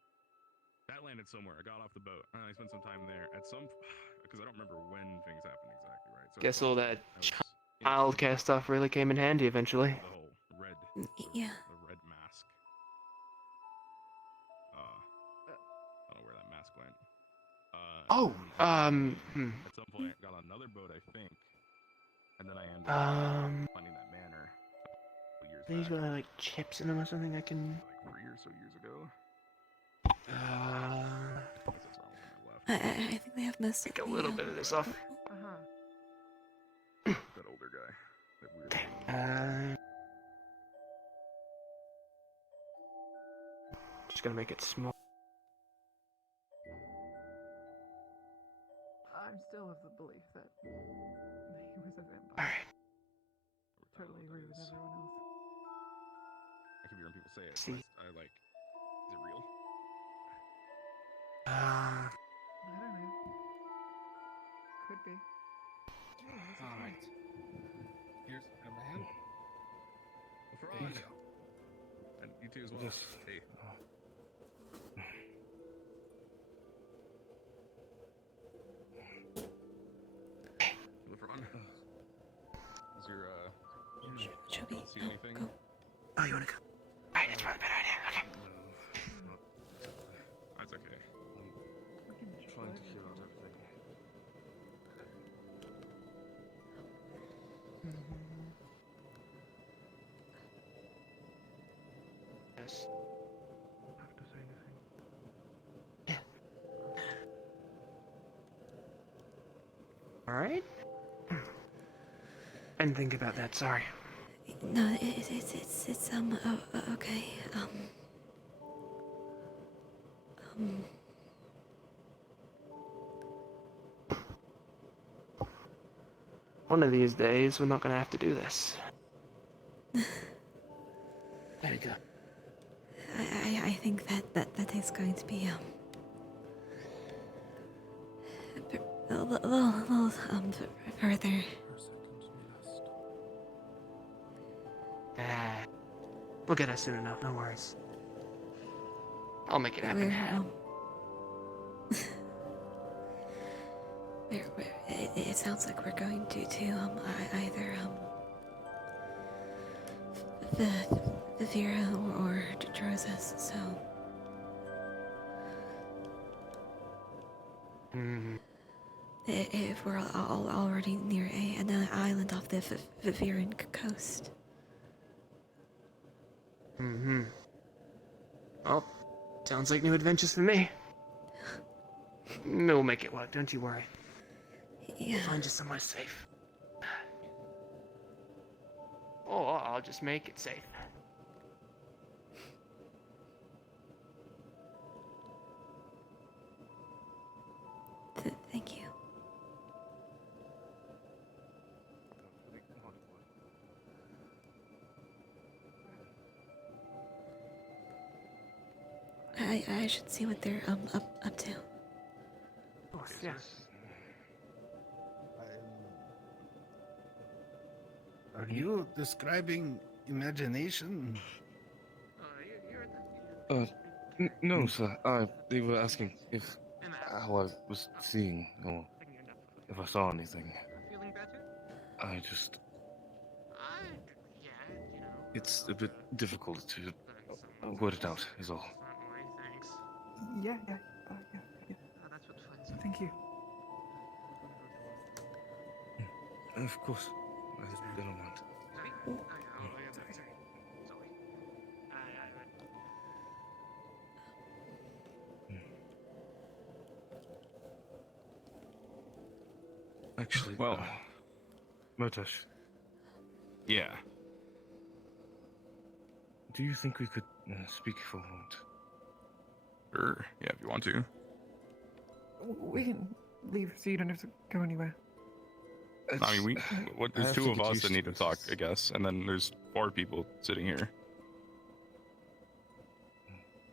that landed somewhere. I got off the boat and I spent some time there at because I don't remember when things happened exactly, right? So Guess all that I was childcare stuff really came in handy eventually. the whole red, Yeah. the red mask. I don't know where that mask went. Oh, At some point, I got on another boat, I think, and then I ended up finding that manor. These got like chips in them or something I can. Like 3 or so years ago. I think they have missed take a little bit of this off. That older guy. That weird. Just gonna make it small. I'm still of the belief that he was a vampire. Alright. Totally agree with everyone else. I keep hearing people say it. See. I like. Is it real? I don't know. Could be. All right. Here's a man. There you go. And you too as well. Yes. Hey. LeBron. Is your Chubby, see anything? go. Oh, you wanna go? Alright, that's probably a better idea. Okay. That's okay. I'm trying to clear out everything. Yes. Have to say anything. Yeah. Alright. I didn't think about that, sorry. No, it's okay. One of these days, we're not gonna have to do this. There you go. I think that is going to be a little further. We'll get us soon enough, no worries. I'll make it happen. It sounds like we're going to either the Vera or Drozes, so if we're already near an island off the Viviran coast. Well, sounds like new adventures for me. We'll make it work, don't you worry. Yeah. We'll find you somewhere safe. Or I'll just make it safe. Thank you. I should see what they're up to. Of course, yes. Are you describing imagination? No, sir. They were asking if how I was seeing, or if I saw anything. Feeling better? I just. Yeah, you know. It's a bit difficult to word it out, is all. Thanks. Yeah. Oh, that's what friends are. Thank you. Of course. I don't mind. Actually, well, Motesh, yeah. do you think we could speak for a moment? Sure. Yeah, if you want to. We can leave so you don't have to go anywhere. I mean, there's have two to of get us used that to need to this. talk, I guess, and then there's 4 people sitting here.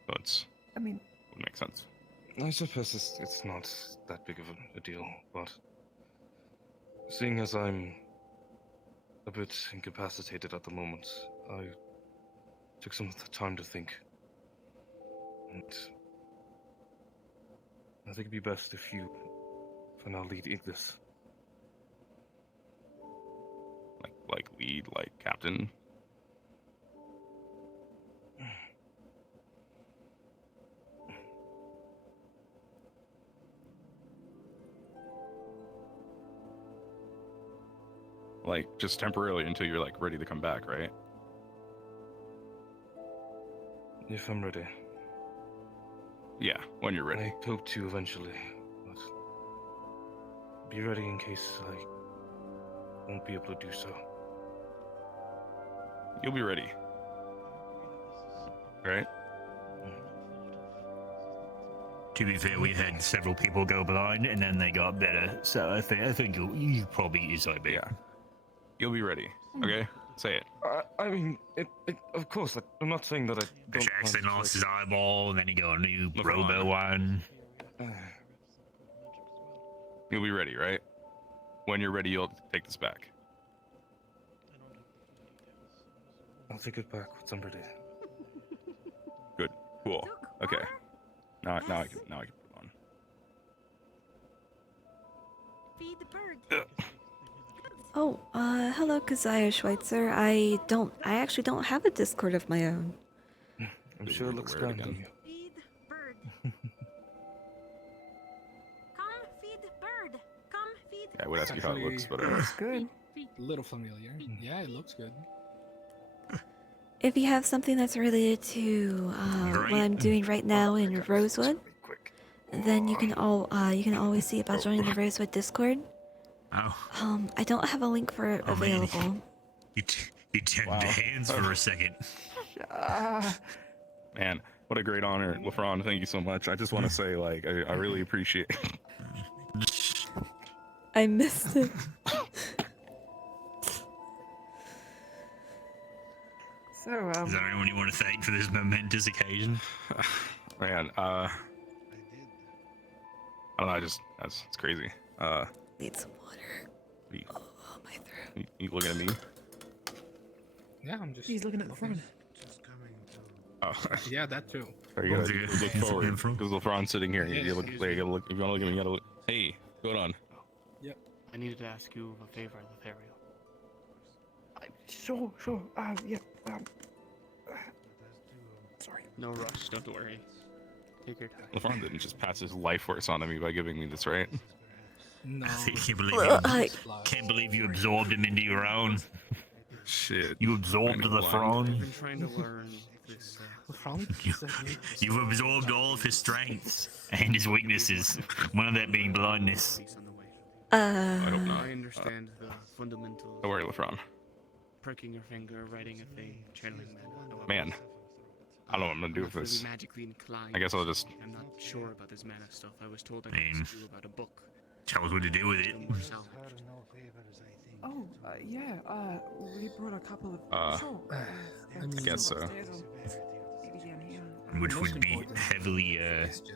So I mean, would make sense. I suppose it's not that big of a deal, but seeing as I'm a bit incapacitated at the moment, I took some time to think. And I think it'd be best if you, for now, lead this. Like lead, like captain. Like, just temporarily until you're, like, ready to come back, right? If I'm ready. Yeah, when you're ready. I hope to eventually, but be ready in case I won't be able to do so. You'll be ready. Right? To be fair, we've had several people go blind and then they got better, so I think you probably is like Yeah. You'll be ready. Okay? Say it. I mean, of course, like, I'm not saying that I don't... Jackson lost his eyeball, and then he got a new Look Robo on. one. You'll be ready, right? when you're ready, you'll take this back. I'll take it back when I'm ready. Good. Cool. Okay. Now I can put it on. Feed the bird. Oh, hello, Keziah Schweitzer. I actually don't have a Discord of my own. I'm sure it looks grand on you. Feed bird. Come feed bird. Come feed. Yeah, I would ask you how it looks, but Looks good. A little familiar. Yeah, it looks good. If you have something that's related to what I'm doing right now in Rosewood, then you can always see about joining the Rosewood Discord. Oh. I don't have a link for it available. You turned to hands for a second. Man, what a great honor, LeFron. Thank you so much. I just want to say, like, I really appreciate it. I missed it. So, Is there anyone you want to thank for this momentous occasion? Man, I don't know. It's crazy. Need some water. Oh, my throat. You looking at me? Yeah, I'm just. He's looking at the front. Oh, Yeah, that too. Sorry, you gotta look forward because LeFron's sitting here. You gotta look. You gotta look. If you wanna look at me, you gotta look. Hey, what's going on? Yep. I needed to ask you a favor, Lothario. Sure. Yeah. Sorry. No rush. Don't worry. Take your time. LeFron didn't just pass his life force onto me by giving me this, right? No. Can't believe you absorbed him into your own. Shit. You absorbed the throne. I've been trying to learn this. You've absorbed all of his strengths and his weaknesses. One of that being blindness. I hope not. I understand the fundamentals. Don't worry, LeFron. Pricking your finger, writing a thing, channeling mana. Man, I don't know what I'm gonna do with Really this. magically inclined. I guess I'll just. I'm not sure about this mana stuff. I was told I mean, could ask you about a book. Tell us what to do with it. Oh, yeah. We brought a couple of. I guess so. Which would be heavily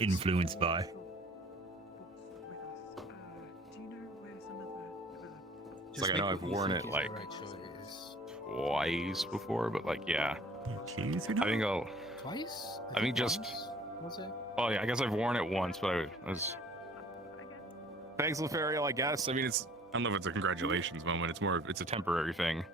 influenced by. It's like I know I've worn it like twice before, but like yeah. I think I'll. Twice? I think just. Was it? Oh yeah, I guess I've worn it once, but I was. Thanks, Lothario. I guess. I mean, it's. I don't know if it's a congratulations moment. It's more. It's a temporary thing.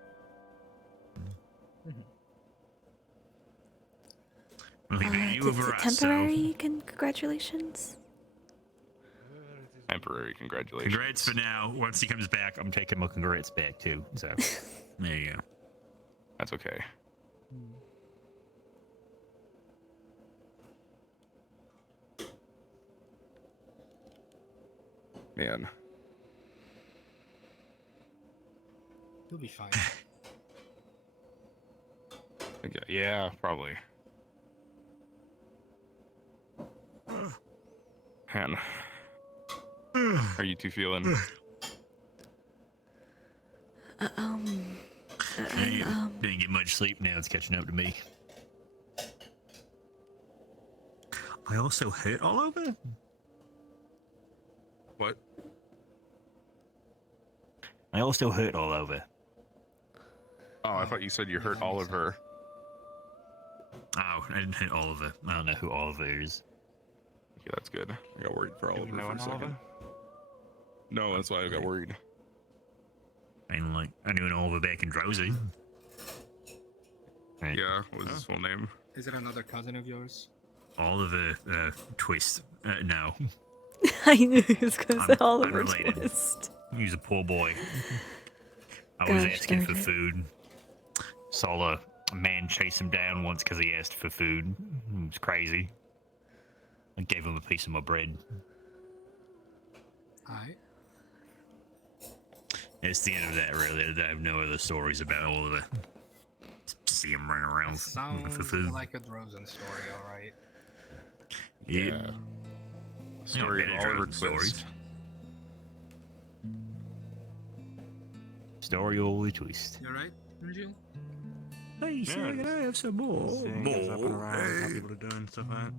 Temporary congratulations. Temporary congratulations. Congrats for now. Once he comes back, I'm taking my congrats back too. So there you go. That's okay. Man. You'll be fine. Okay, yeah, probably. Man. How are you two feeling? Didn't get much sleep. Now it's catching up to me. I also hurt all over. What? I also hurt all over. Oh, I thought you said you hurt Oliver. Oh, I didn't hit Oliver. I don't know who Oliver is. Okay, that's good. I got worried for Oliver You know for a second. Oliver? No, that's why I got worried. I knew an Oliver back in Drowsy. Right. Yeah, what was his full name? Is it another cousin of yours? Oliver Twist. No. I knew he was going to say Oliver unrelated. Twist. He was a poor boy. I was asking for food. Saw a man chase him down once because he asked for food. It was crazy. I gave him a piece of my bread. Alright. It's the end of that, really. I have no other stories about Oliver. See him running around for Sounds food. like a Drozen story, alright. Yeah. Story of Oliver Twist. Story of Oliver Twist. You alright, Jill? Hey, so can I have some more? Seeing us up and around, how people are doing, stuff like that.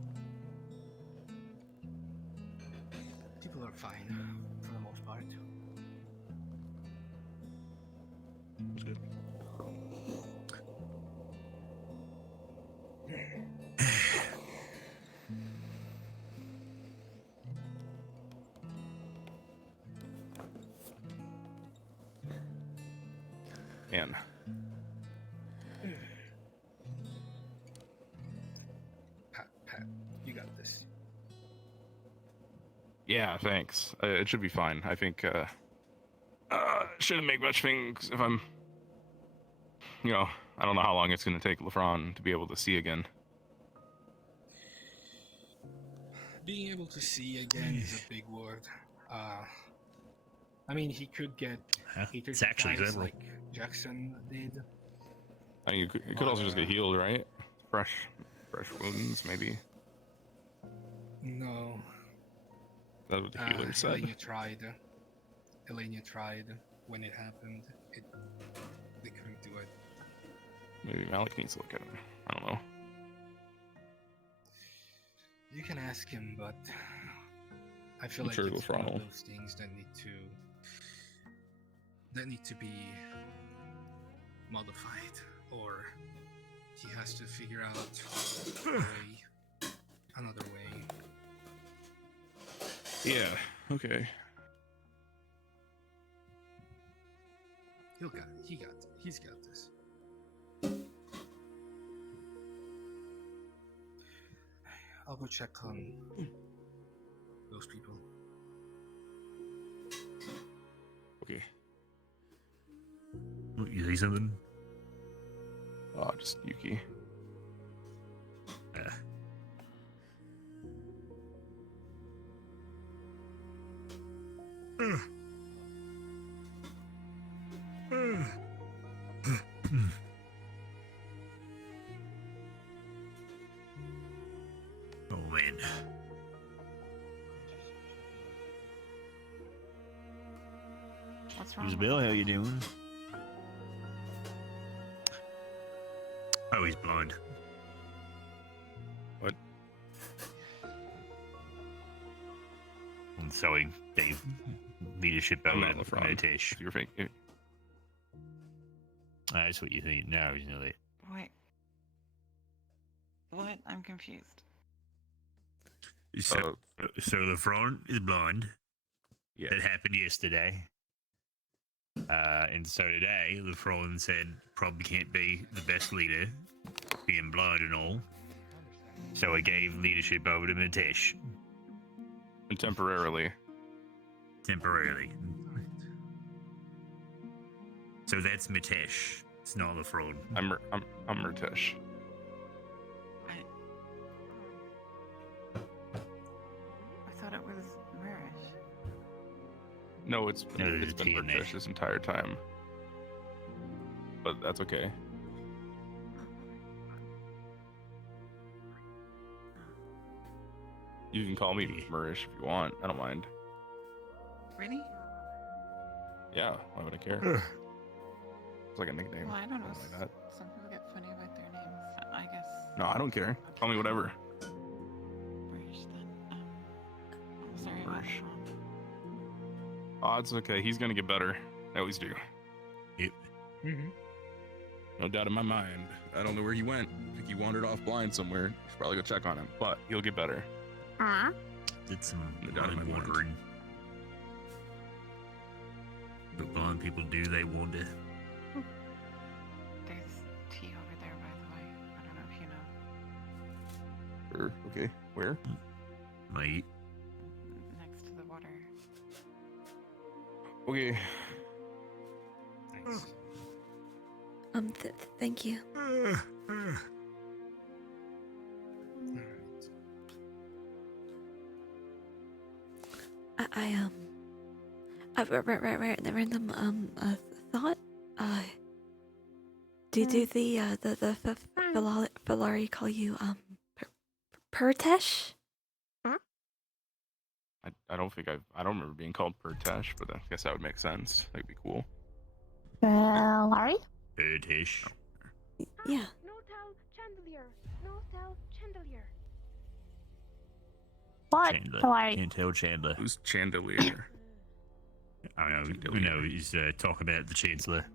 People are fine, for the most part. That's good. Man. Pat, you got this. Yeah, thanks. It should be fine. I think, shouldn't make much things if I'm, I don't know how long it's going to take LeFron to be able to see again. Being able to see again is a big word. I mean, he could get it's actually several. like Jackson did. I mean, you could also just get healed, right? Fresh wounds, maybe. No. That's what the healer said. Elenia tried when it happened. They couldn't do it. Maybe Malik needs to look at him. I don't know. You can ask him, but I feel I'm like sure it's one LeFron of will. those things that need to be modified, or he has to figure out another way. Yeah. Okay. He's got this. I'll go check on those people. Okay. You see something? Oh, just Yuki. Yeah. Oh man. What's wrong? Isabel, how you doing? Oh, he's blind. What? And so they leadership I'm over not LeFron. Meditesh. You're fake. That's what you think. No, he's not it. Wait. What? I'm confused. So the front is blind. Yeah. That happened yesterday. And so today, the Frolin said probably can't be the best leader, being blind and all. So he gave leadership over to Matesh. And temporarily. So that's Matesh. It's not the Frolin. I'm Murtesh. I thought it was Marish. No, it's been T in there. Murtesh this entire time. But that's okay. You can call me Murish if you want. I don't mind. Really? Yeah, why would I care? It's like a nickname. Well, I don't know. Like that. Some people get funny about their names. I guess. No, I don't care. Call me whatever. Marish then. Sorry about Marish. that. Oh, it's okay. He's gonna get better. I always do. Yep. Mm-hmm. No doubt in my mind. I don't know where he went. I think he wandered off blind somewhere. Should probably go check on him. But he'll get better. Did some No doubt in my mind. wandering. But blind people do, they wander. There's tea over there, by the way. I don't know if you know. Sure. Okay. Where? Mate. Next to the water. Okay. Thanks. Thank you. Right, the random thought. Do the Filari call you Purtesh? I don't think I don't remember being called Purtesh, but I guess that would make sense. That'd be cool. Larry? Purtesh. Yeah. No tell chandelier. No tell chandelier. What? Chandler. Larry? Can't tell Chandler. Who's Chandelier? I don't know. We know he's talking about the Chancellor.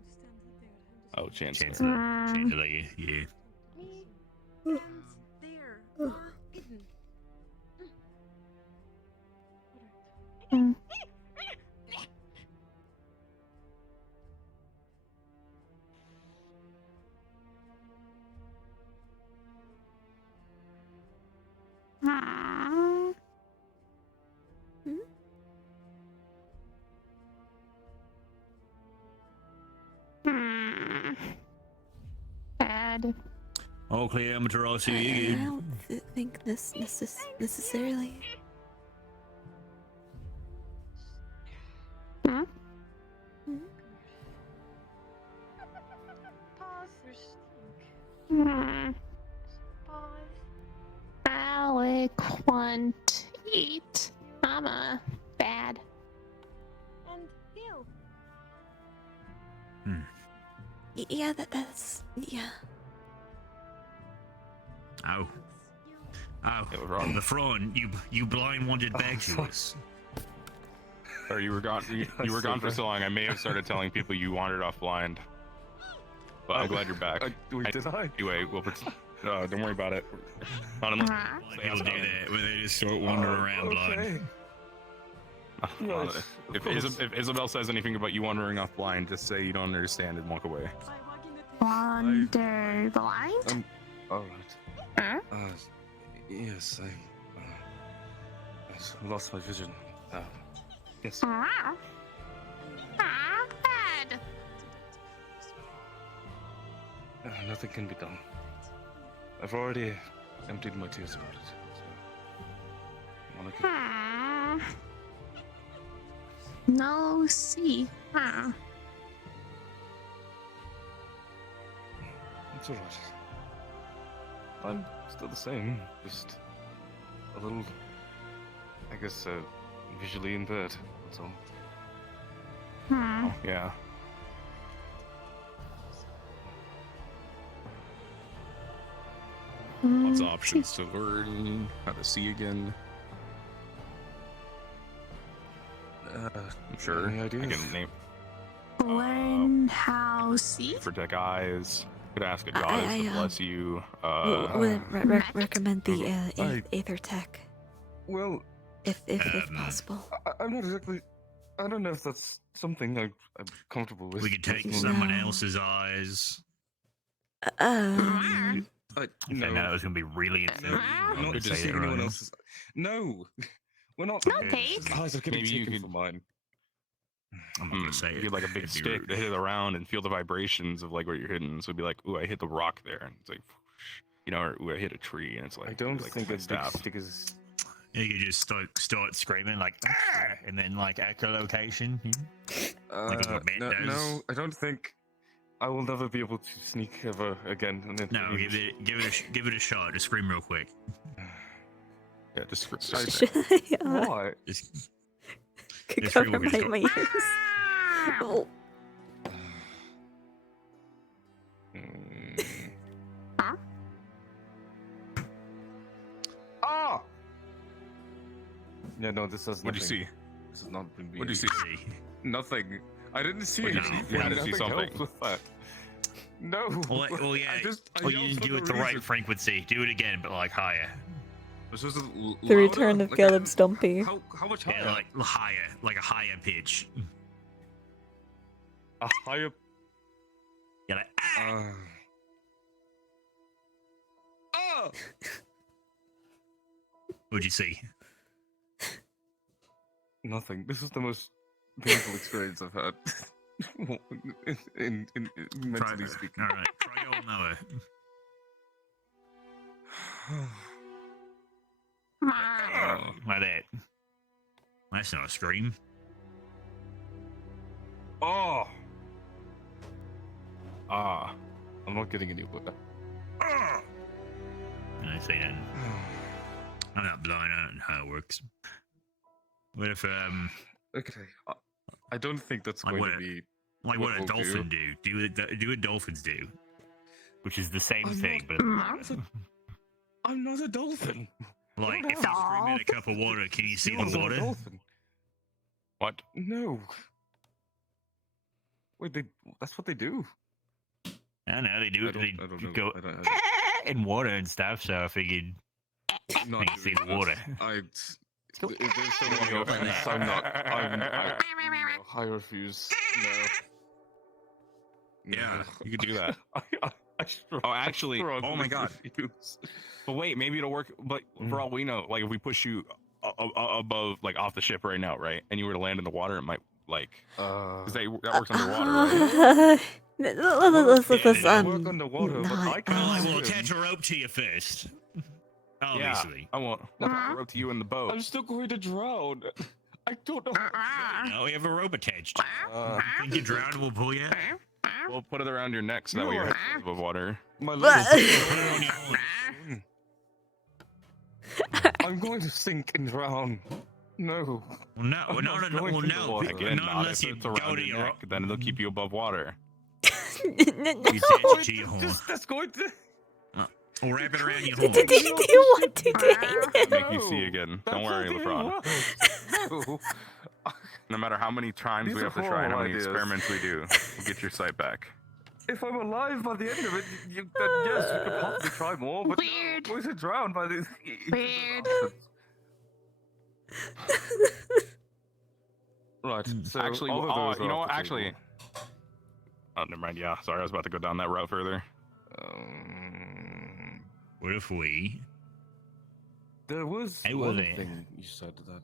Oh, Chancellor. Chancellor, yeah. There. Hidden. Bad. All clear, Amaterasu, I you good? don't think this necessarily. Hmm? Pause. There's stink. Hmm. Pause. Eloquent. Eat. Mama. Bad. And heal. Yeah, that's yeah. Oh. Oh, the front, you blind wanted back to us. Or you were gone. You were gone for so long. I may have started telling people you wandered off blind. But I'm glad you're back. Wait, did I? Anyway, we'll don't worry about it. Not unless People do that when they just start wandering around blind. If Isabel says anything about you wandering off blind, just say you don't understand and walk away. Wander blind? Alright. Huh? Yes, I lost my vision. Yes. Bad. Nothing can be done. I've already emptied my tears about it. So all I can... No, see. It's alright. I'm still the same, just a little, I guess, visually impaired, that's all. Oh, yeah. Lots of options to learn how to see again. I'm sure. Any I ideas? can name Learn how see? protect eyes. Could ask a goddess to bless you. Would recommend the Aether Tech. Well, if possible. I'm not exactly. I don't know if that's something I'm comfortable with. We could take someone else's eyes. No, that was gonna be really insane. not Just just say it anyone wrong. else's. No, we're not. Okay. Guys are getting Maybe you taken could- from mine. I'm not gonna say it. Get like a big It'd be stick rude. to hit it around and feel the vibrations of like where you're hitting. So it'd be like, ooh, I hit the rock there, and it's like, you know, or ooh, I hit a tree, and it's like, I don't like think a big staff. stick is. You could just start screaming like, "Ah!" and then like echolocation. Like what Matt does. No, I don't think I will never be able to sneak ever again. And then No, give it a shot. Just scream real quick. Yeah, just scream. Why? Could Just cover real quick, my just ears. Oh. Ah! Yeah, no, this has What'd you nothing. see? This has not been. What'd you see? Nothing. I didn't see What'd you anything. see? You had to see Nothing something. helped with that. No. Well, yeah. I Well, yelled you didn't for do no it the right reason. frequency. Do it again, but like higher. Was this The return of Caleb Stumpy. How much Yeah, higher? like higher, like a higher pitch. A higher. Yeah, like, Oh! what'd you see? Nothing. This is the most painful experience I've had. in mentally speaking. All right, try going lower. Like that. That's not a scream. Oh! Ah. I'm not getting any better. I say that. I'm not blind. I don't know how it works. What if Okay. I don't think that's Like going what to a- be. like what a we'll dolphin do? Do what dolphins do, which is the same I'm thing, but I'm not a dolphin. like if you scream in a cup of water, can you see You're the not a water? dolphin. What? No. Wait, that's what they do. I don't know, they do. They I don't know. go in water and stuff. So I figured Not I can see the doing water. that. There's so many options. I refuse. No. Yeah, you could do that. Oh, actually, oh my god. But wait, maybe it'll work. But for all we know, like if we push you above, like off the ship right now, right, and you were to land in the water, it might like because that works underwater, right? Let's work underwater, but I can't I will swim. attach a rope to you first. Obviously. Yeah, I won't. We'll attach a rope to you in the boat. I'm still going to drown. I don't know. No, we have a rope attached. You think you drown, we'll pull you. We'll put it around your neck so that way your head's above water. My We'll legs. put it on your arms. I'm going to sink and drown. No. Well, no, I'm no, not no, going well, to the no. water. Again, Not not unless if you it's go around to your your. neck. Then it'll keep you above water. You attach it to your horn. That's going to. Or wrap it around your Do horn. you want to do Make you see again. Don't worry, LeBron. No matter how many times These we are have to try and how many horrible ideas. experiments we do, we'll get your sight back. If I'm alive by the end of it, then yes, we could possibly try more. But Weird. No, I'm going to drown by the. Weird. Right. So Actually, all of those you are know off what? the Actually, table. oh, never mind. Yeah, sorry, I was about to go down that route further. What if we? There was Hey, one was it? thing you said that.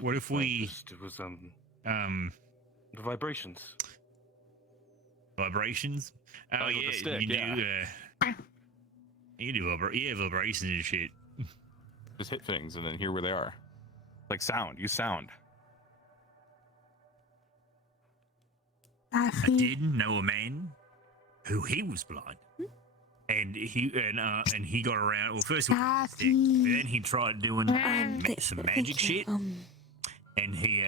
What if we? It was The vibrations. Vibrations? Oh Like with yeah, the stick, you do. yeah. You do vibrations and shit. Just hit things and then hear where they are. Like sound. Use sound. I didn't know a man who he was blind, and he got around. Well, first he was with a stick, but then he tried doing some magic shit, and he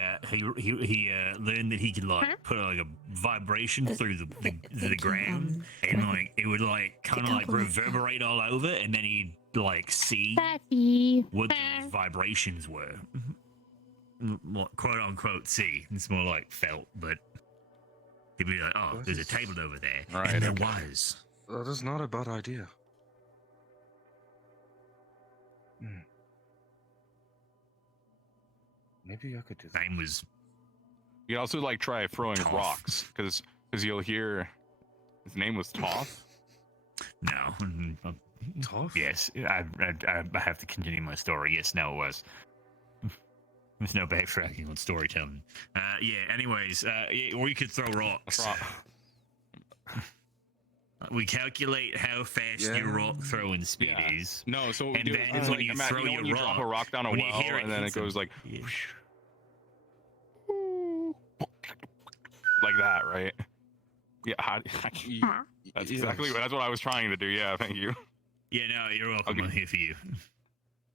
learned that he could like put like a vibration through the ground, and like it would like kind of like reverberate all over, and then he'd like see what those vibrations were, quote unquote. See, it's more like felt, but. He'd be like, oh, there's a table over there. Right, and there okay. was. That is not a bad idea. Maybe I could do that. Name was. You could also like try throwing Toth. rocks because you'll hear his name was Toth. No. Toth? Yes, I have to continue my story. Yes, no, it was. There's no backtracking on storytelling. Yeah. Anyways, yeah, or you could throw rocks. We calculate how fast your rock throwing speed is. No, so what we and do then is when like, you imagine, throw you know your when you rock, drop a rock down a when you well hear and then hits it goes him- like yeah. like that, right? Yeah, that's exactly that's what I was trying to do. Yeah, thank you. Yeah, no, you're welcome. I'm here for you.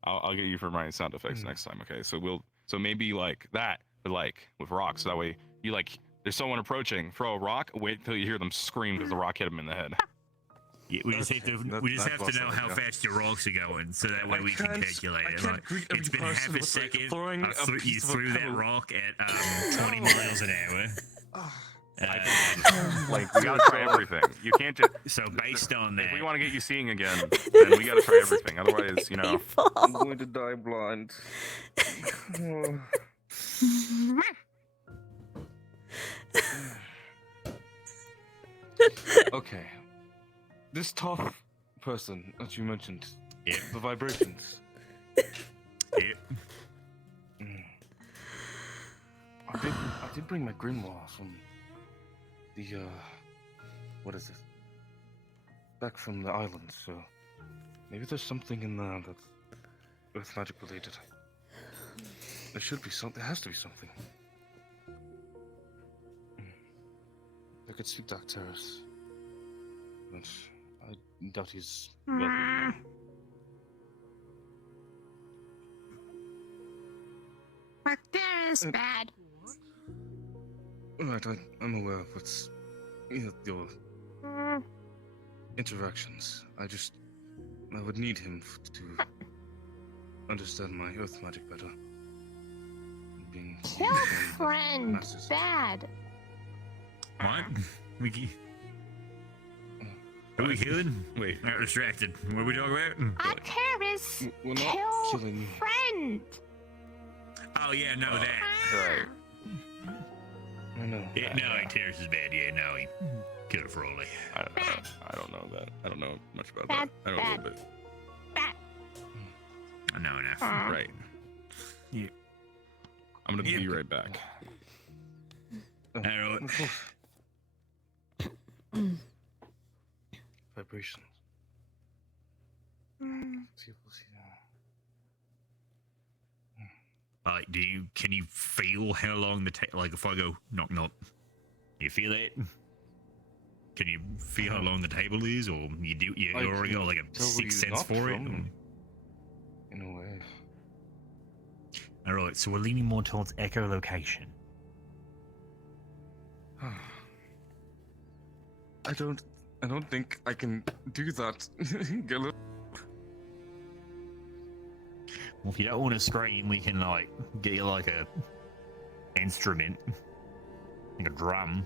I'll get you for my sound effects next time. Okay, so maybe like that, but like with rocks. So that way you like there's someone approaching, throw a rock, wait till you hear them scream because the rock hit them in the head. Yeah, we just have to know how fast your rocks are going, so that way we can calculate it. Like, it's been half a second. You threw that rock at 20 miles an hour. Like we gotta try everything. You can't just. So based on that, if we want to get you seeing again, then we gotta try everything. Otherwise, you know. I'm going to die blind. Okay. This tough person that you mentioned. Yeah. The vibrations. Yeah. I did bring my grimoire from the what is it? Back from the island, so maybe there's something in there that's earth magic related. There should be something. There has to be something. I could speak Doctorus, but I doubt he's. There is bad. Right, I'm aware of what's your interactions. I would need him to understand my earth magic better. Tell friend bad. What? Who are we killing? Wait, I got distracted. What are we talking about? A terrorist We're not kill killing. friend. Oh yeah, no, that. Right. I know. Yeah, no, terrorist is bad. Yeah, no, he killed a Froley. I don't know that. I don't know much about that. I know a little bit. I know enough. Right. Yeah. I'm gonna be right back. Vibrations. Like, can you feel how long the like if I go knock knock, you feel that? Can you feel how long the table is, or you already got like a sixth sense for it? In a way. All right, so we're leaning more towards echolocation. I don't think I can do that, Gillett. Well, if you don't want to scream, we can like get you like a instrument, like a drum.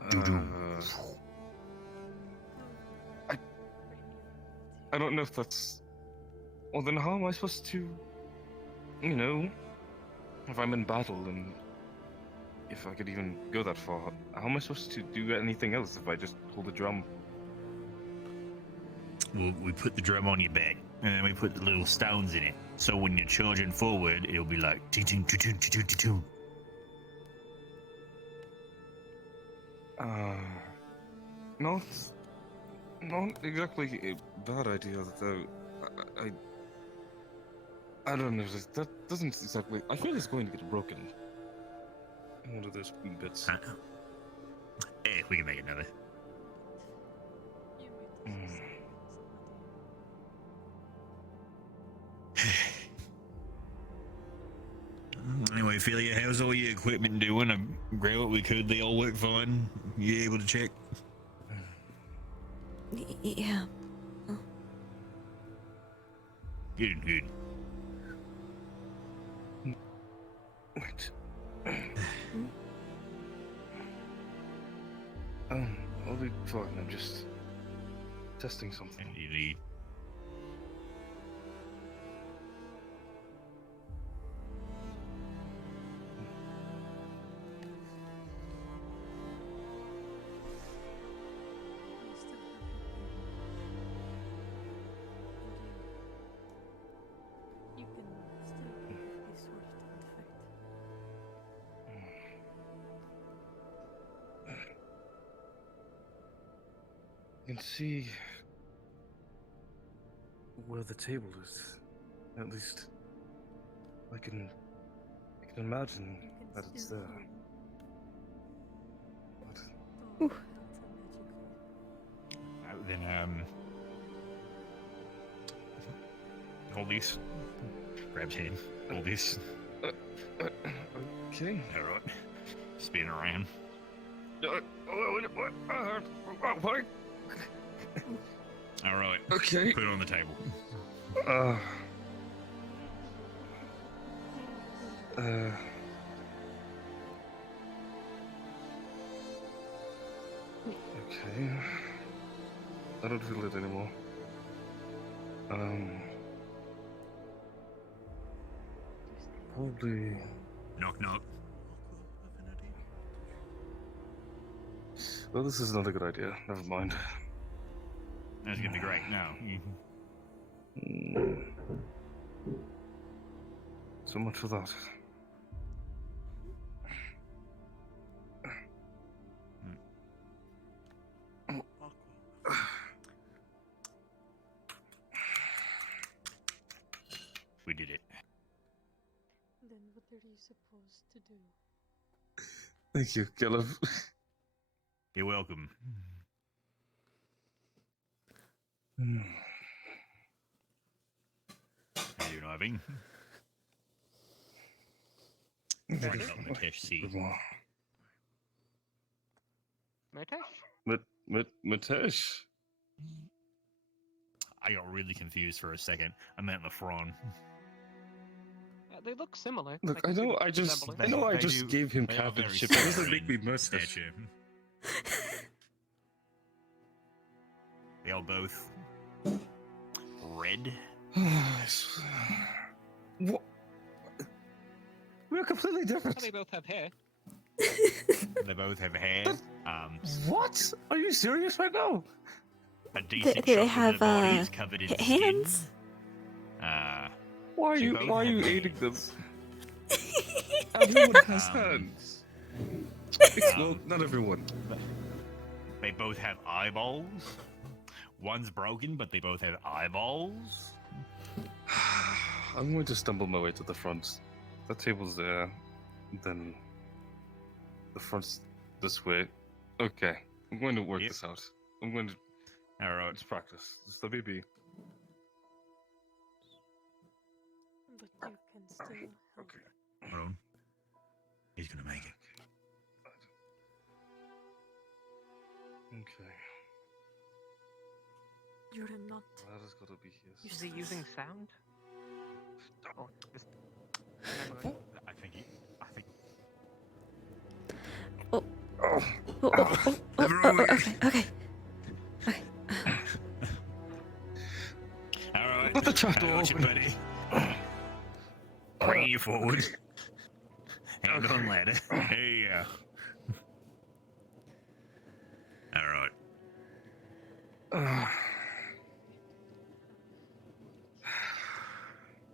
I don't know if that's. Well, then how am I supposed to? You know, if I'm in battle and if I could even go that far, how am I supposed to do anything else if I just hold a drum? Well, we put the drum on your back, and then we put the little stones in it. So when you're charging forward, it'll be like ting-ting, ting-ting, ting-ting, ting-ting. Not exactly a bad idea, though. I don't know. That doesn't exactly. I feel it's going to get broken. One of those bits. We can make another. Anyway, Ophelia, how's all your equipment doing? I grabbed what we could. They all work fine. You able to check? Yeah. Oh. Good, good. Wait. I'll be fine. I'm just testing something. Indeed. I can see where the table is. At least I can imagine that it's there. But... Then hold these. Grabs hand. Hold these. Okay. All right. Spin around. What? All right. Okay. Put it on the table. Okay. I don't feel it anymore. Probably. Knock knock. Well, this is not a good idea. Never mind. That's gonna be great. No. So much for that. We did it. Then what are you supposed to do? Thank you, Caleb. You're welcome. Hmm. How you doing, Ivy? Help Matesh see. Matesh? I got really confused for a second. I meant the Thrawn. Yeah, they look similar. Look, I know I just gave him captainship. It doesn't make me mustache. They are both red. What? We're completely different. They both have hair. They both have hair. What? Are you serious right now? A decent They chunk have of their body is covered in hands. skin. Why are they you both why are have you hands. aiding them? Everyone has hands. Well, not everyone. They both have eyeballs. One's broken, but they both have eyeballs. I'm going to stumble my way to the front. The table's there. Then the front's this way. Okay, I'm going to work this out. I'm going to. All right. Let's practice. It's the BB. But you can still help. Okay. Hold on. He's gonna make it. Okay. You're not. That has got to be his. Is he using sound? Oh, I think he. Okay. All right. Put the trapdoor open, buddy. Bring you forward. Hang on, ladder. There you go. All right.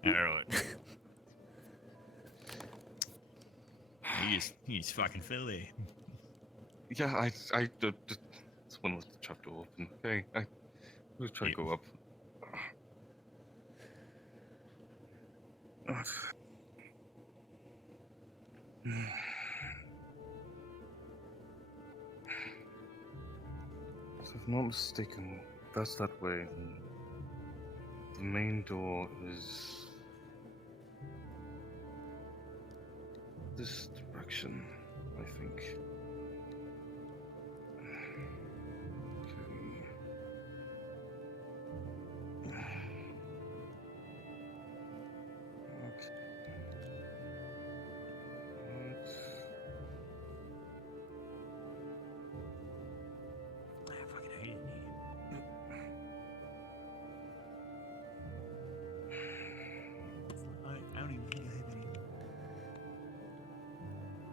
All right. He's fucking filthy. Yeah, I someone left the trapdoor open. Okay, we'll try to go up. So if I'm not mistaken, that's that way. And the main door is this direction, I think.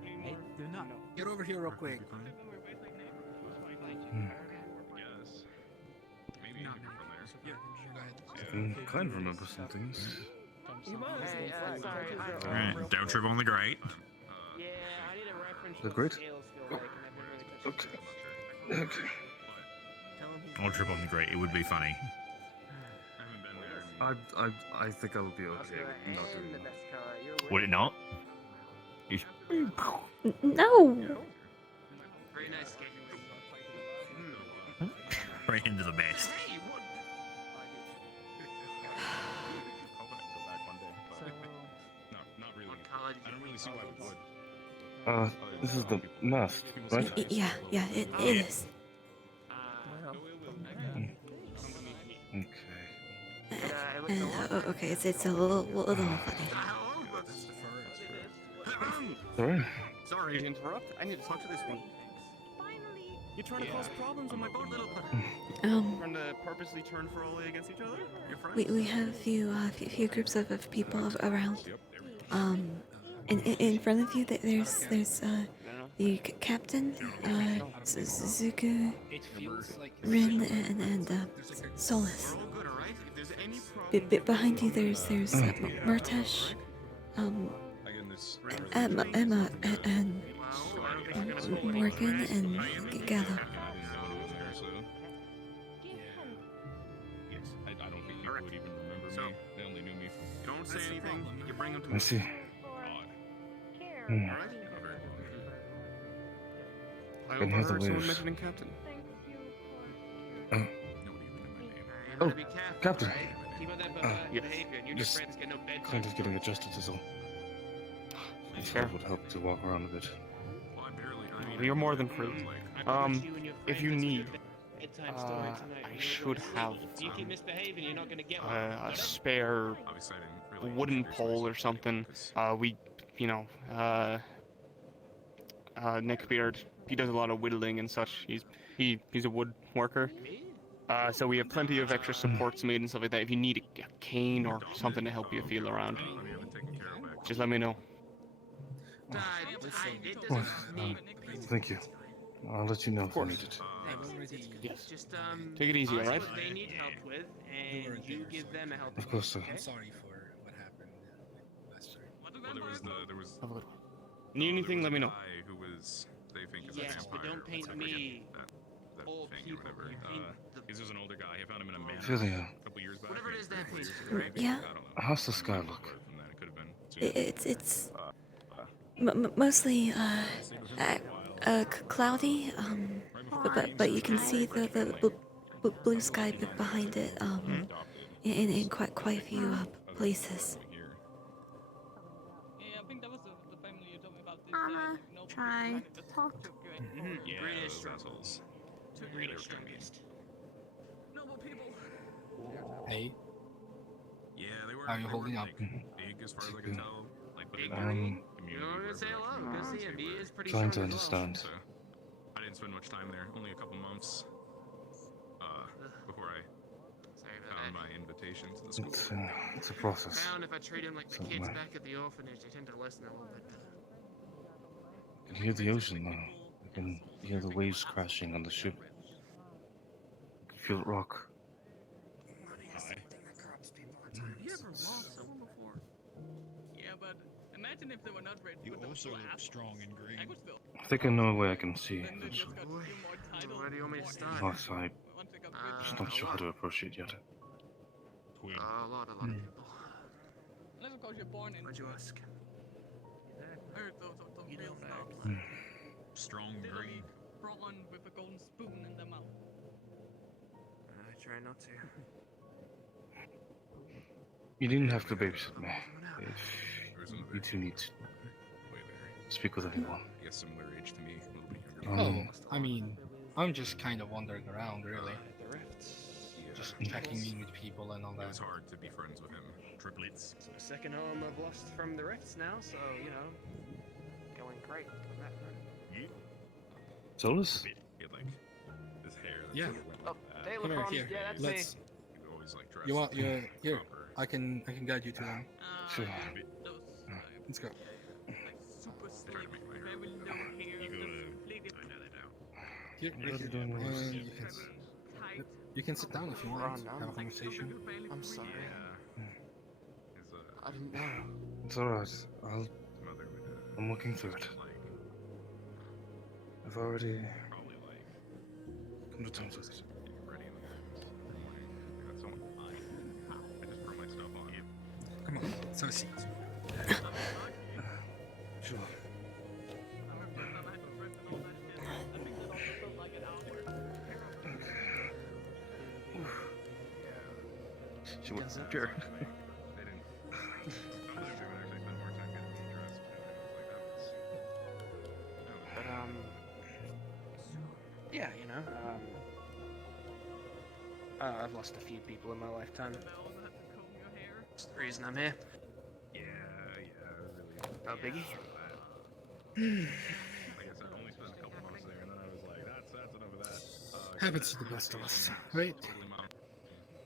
Hey, do not get over here real quick. I can kind of remember some things. Alright, don't trip on the grate. The great? Okay. Okay. Don't trip on the grate. It would be funny. I think I will be okay not doing that. Would it not? No. Very nice game. Right into the best. This is the mast, right? Yeah, it is. Okay, it's a little funny. Sorry. Sorry to interrupt. I need to talk to this one. You're trying to cause problems on my boat, little trying to purposely turn Feroli against each other? Your friends? We have a few groups of people around. In front of you, there's the captain, Suzuku, Rin, and Solus. Behind you, there's Murtesh, Emma, and Morgan, and Gallo. Yes, I don't think people would even remember me. They only knew me from. Don't say anything. You bring them to I see. I Can have the overheard someone waves. mentioning Captain. Oh, Captain. Keep up that Yes. behavior, and you and your Just friends get no bedtime kind of getting stories. adjusted is all. I thought it would help to walk around a bit. You're more than free. If you need, I should have If you keep misbehaving, you're not gonna get a spare wooden pole or something. Nick Beard, he does a lot of whittling and such. He's a woodworker. So we have plenty of extra supports made and stuff like that. If you need a cane or something to help you feel around, just let me know. Well, thank you. I'll let you know if I need it. Yes. Take it easy, alright? They need help with, and you give them a help. Of course, sir. I'm sorry for what happened last year. Well, there was Need anything, let me know. guy who was, they think is Yes, a but vampire. don't paint I forget me that old thing or people. whatever. You paint He's just an older guy. I found him in a manor Philia. a couple years back. Whatever it is that paints you, right? Yeah. How's the sky look? It's mostly cloudy. But you can see the blue sky behind it. In quite a few places. Try to talk to Yeah, those assholes. Really extremist. Hey, Yeah, they were. how are you holding up? Big as far as I can tell. Like, but in the Um, community. Where, say hello. Good seeing him. He is pretty trying to strong as well. understand. So, I didn't spend much time there. Only a couple months. Before I found my invitation to the school. It's a process. Found if I treat him like the kids Somewhere. back at the orphanage, they tend to listen a little bit better. I can hear the ocean now. I can hear the waves crashing on the ship. I can feel it rock. You ever lost someone before? Yeah, but imagine if they were not ready. You also look strong and green. I think I know a way I can see eventually. Where do you want me to start? But I'm just not sure how to approach it yet. A lot of people. Unless of course you're born in. Why'd you ask? Heard those real snakes. Strong green. Prawn with a golden spoon in their mouth. I try not to. You didn't have to babysit me. If you two need to speak with anyone. I guess similar age to me, a little bit younger. I mean, I'm just kind of wandering around, really. Just checking in with people and all that. It's hard to be friends with him. Triplets. So the second home I've lost from the rifts now, so you know, going great on that front. Solus? He had like his hair. That Yeah. sort of went Oh, like that. Taylor Come here, Crumbs, here. yeah, that's Let's. me. He would always like dress. You want? You're here. proper. I can guide you to them. Sure. Let's go. Super slick, very low hair. Here, What are you doing with this? you can sit down if you want. Have a conversation. I'm sorry. I didn't know. It's alright. I'm working through it. I've already come to terms with it. Come on, have a seat. Sure. She was sure. But yeah, you know, I've lost a few people in my lifetime. That's the reason I'm here. Yeah, really. Oh, Biggie? Like I said, I only spent a couple months there, and then I was like, that's enough of that. Happens to the best of us, right?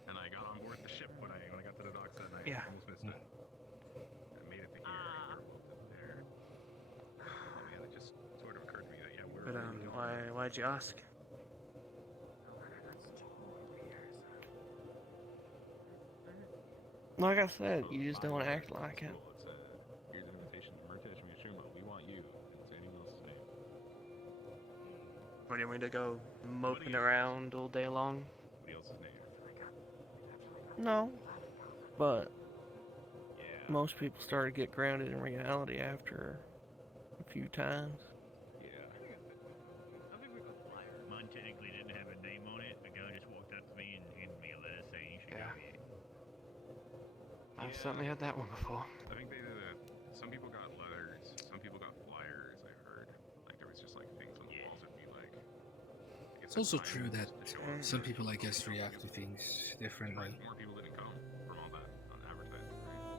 And I got on board the ship when I got to the docks that night. Yeah. I almost missed it. I made it to here. I moved it there. And it just sort of occurred to me that we're. But why'd you ask? Like I said, you just don't act like it. Here's an invitation to Murtash Miyashima. We want you, and say anyone else's name. What do you want me to go moping around all day long? Nobody else's name. No. But most people start to get grounded in reality after a few times. Mine technically didn't have a name on it. A guy just walked up to me and handed me a letter saying you should go get it. I've certainly had that one before. I think some people got letters, some people got flyers. I heard like there was just like things on the walls that'd be like. It's also true that some people, I guess, react to things differently. More people didn't come from all that advertising, right?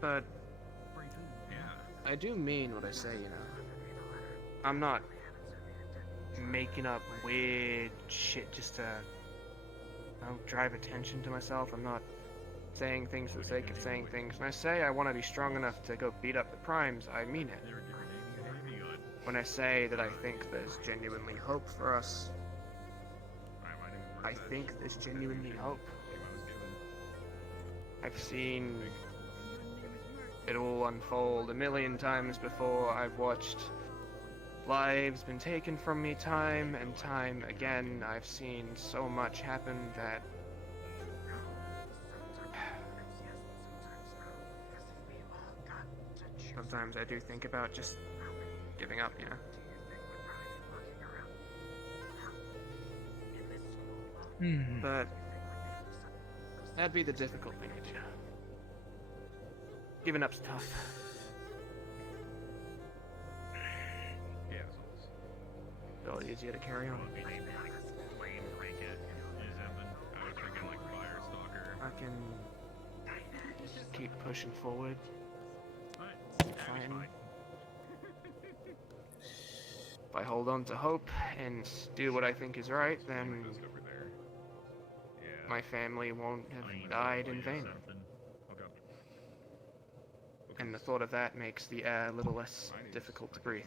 But I do mean what I say, you know. I'm not making up weird shit just to, you know, drive attention to myself. I'm not saying things for the sake of saying things. When I say I want to be strong enough to go beat up the primes, I mean it. When I say that I think there's genuinely hope for us, I think there's genuinely hope. I've seen it all unfold a million times before. I've watched lives been taken from me time and time again. I've seen so much happen that sometimes I do think about just giving up, you know? But that'd be the difficult thing to do. Giving up's tough. Yeah. A lot easier to carry on. I can keep pushing forward. Fine. If I hold on to hope and do what I think is right, then my family won't have died in vain. And the thought of that makes the air a little less difficult to breathe.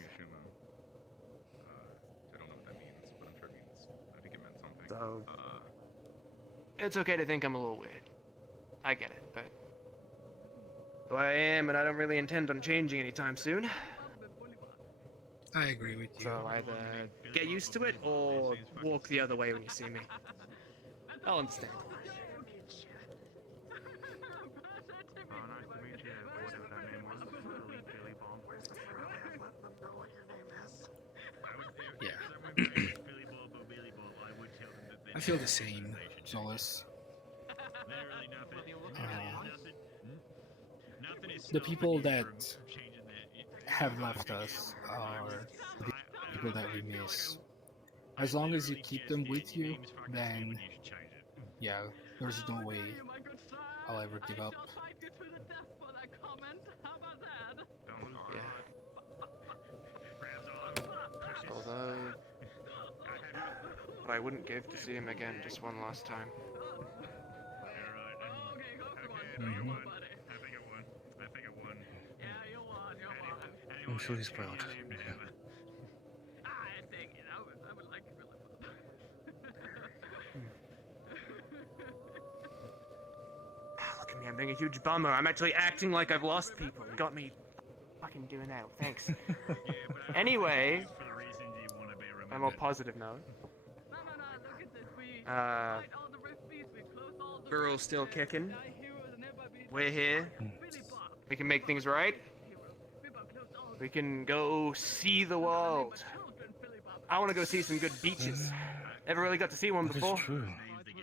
So, it's okay to think I'm a little weird. I get it, but who I am, and I don't really intend on changing anytime soon. I agree with you. So either get used to it or walk the other way when you see me. I'll understand. Yeah. I feel the same, Solace. The people that have left us are the people that we miss. As long as you keep them with you, then yeah, there's no way I'll ever give up. Yeah. Although, but I wouldn't give to see him again just one last time. Mm-hmm. I'm sure he's proud. Look at me, I'm being a huge bummer. I'm actually acting like I've lost people. You got me fucking doing that. Thanks. Anyway, on a more positive note. We're all still kicking. We're here. We can make things right. We can go see the world. I want to go see some good beaches. Never really got to see one before. True.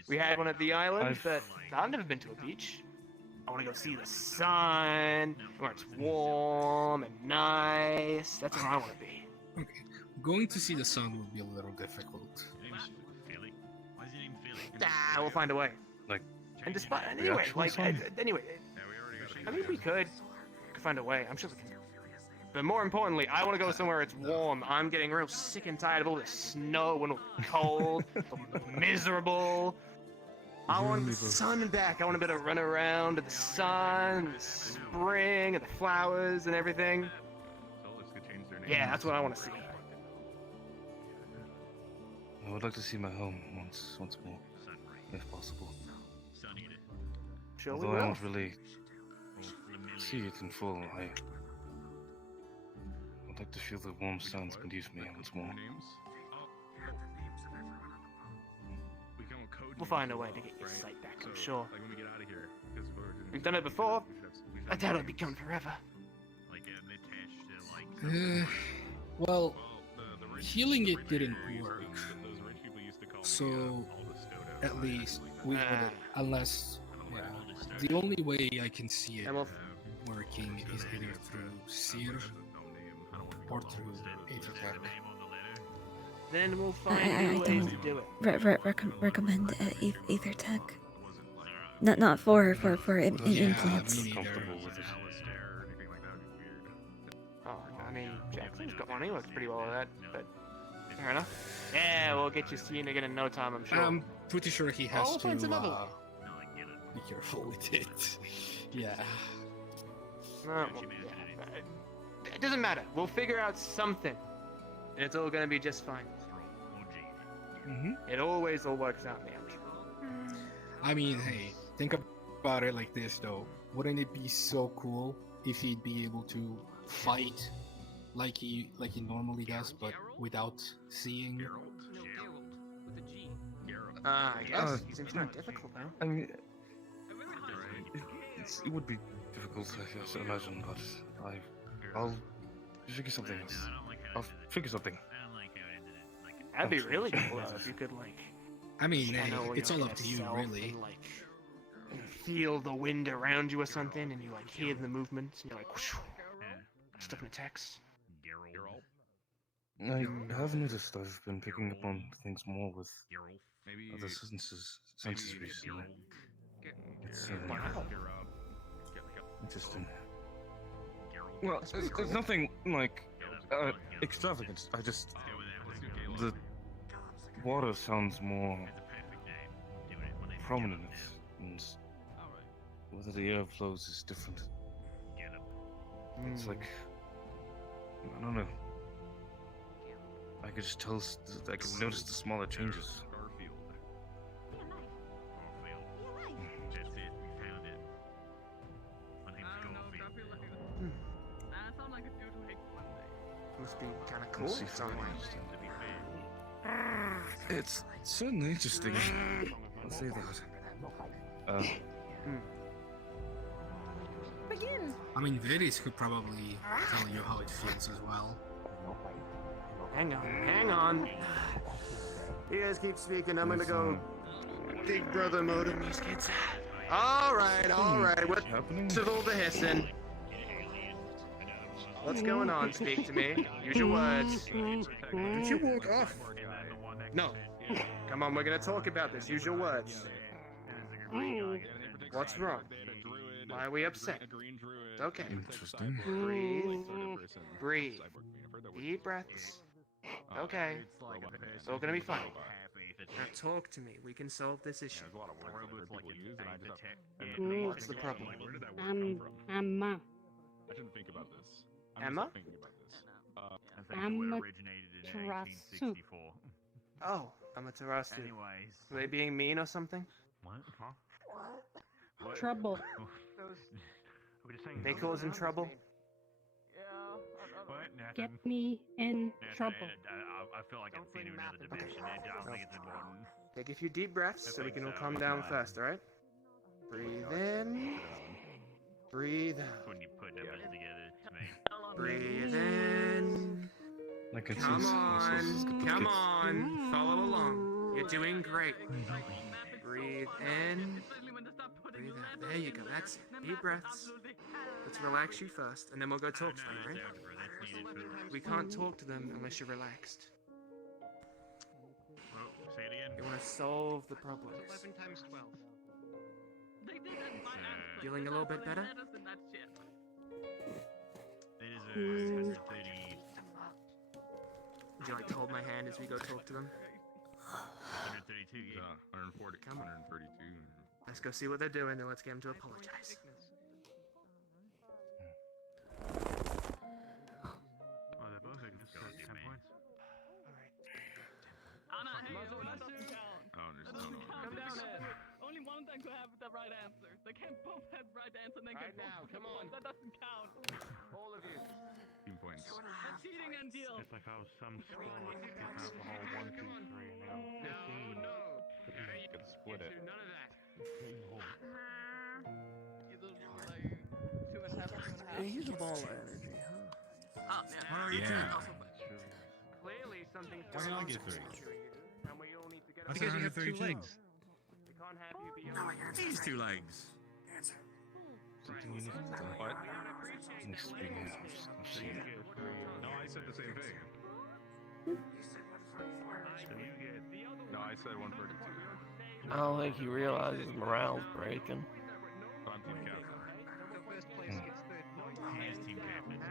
We had one at the island, but I've never been to a beach. I want to go see the sun, where it's warm and nice. That's where I want to be. Okay. Going to see the sun would be a little difficult. We'll find a way. Like, and despite anyway, anyway, I mean we could find a way. I'm sure we can. But more importantly, I want to go somewhere it's warm. I'm getting real sick and tired of all this snow and all the cold, miserable. I want the sun back. I want to be able to run around in the sun, the spring, and the flowers and everything. Yeah, that's what I want to see. I would like to see my home once more, if possible. Sure Although we I will. don't really see it in full, I'd like to feel the warm sands beneath me once more. We'll find a way to get your sight back, I'm sure. We've done it before. I doubt it'll be gone forever. Well, healing it didn't work. So, at least we wouldn't, unless, yeah, the only way I can see it working is either through Seer or through Aethertech. Then we'll I find ways to do it. recommend Aethertech. Not for implants. I mean, Jackson's got one. He looks pretty well at that, but fair enough. Yeah, we'll get you seen again in no time, I'm sure. I'm pretty sure he has we'll to find another one. be careful with it. Yeah. Well, yeah, it doesn't matter. We'll figure out something, and it's all gonna be just fine. It always all works out in the end. I mean, hey, think about it like this though. Wouldn't it be so cool if he'd be able to fight like he normally does, but without seeing? Yes, he seems not difficult now. I mean, it would be difficult, I guess, to imagine, but I'll figure something else. I'll figure something. That'd be really cool if you could, like... I mean, hey, channel it's your all up to you, yourself really. and, like, feel the wind around you or something, and you, like, hear the movements, and you're like, whoosh, stuff in attacks. I have noticed I've been picking up on things more with other senses recently. It's interesting. Well, it's nothing like extravagant. I just the water sounds more prominent, and whether the air flows is different. It's like I don't know. I could just tell. I can notice the smaller changes. Must be kind of cool. It's certainly interesting. I'll say that. Begin. I mean, VODs could probably tell you how it feels as well. Hang on. You guys keep speaking. I'm gonna go big brother mode on these kids. All right. What's all the hissing? What's going on? Speak to me. Use your words. Did you walk off? No. Come on, we're gonna talk about this. Use your words. What's wrong? Why are we upset? Okay. Interesting. Breathe. Deep breaths. Okay. It's all gonna be fine. Now talk to me. We can solve this issue. What's the problem? Emma. I didn't think about this. Emma? Amaterasu. Oh, Amaterasu. Were they being mean or something? What? Huh? Trouble. They causing trouble? Get me in trouble. I feel like I've seen another dimension. I don't think it's important. Take a few deep breaths so we can all calm down fast, alright? Breathe in. Breathe out. When you put numbers together, it's me. Breathe in. Come on. Follow along. You're doing great. Breathe in. Breathe out. There you go. That's it. Deep breaths. Let's relax you first, and then we'll go talk to them, right? We can't talk to them unless you're relaxed. Say it again. You want to solve the problems. 11 times 12. Feeling a little bit better? It is a 30. Would you like to hold my hand as we go talk to them? 132, yeah. 140, Come on. 132. Let's go see what they're doing, then let's get them to apologize. Oh, they're both like 10 points. Anna, hey, that doesn't count. Oh, there's no. Come down here. Only one thing to have the right answer. They can't both have right answer and then get both come on. That doesn't count. All of you. 15 points. That's cheating and deal. It's like how some schools get alcohol 1, 2, 3, and they go 15. No. You could split it. None of that. Use a ball of energy, huh? Clearly something's Why going did I on get with 3? and we all need to get Because you have 2 legs. We can't have you be on These 2 legs. Something unique to the What? experience I've seen. No, I said the same thing. No, I said 132. I don't think he realizes morale's breaking. I'm team captain. He is team captain.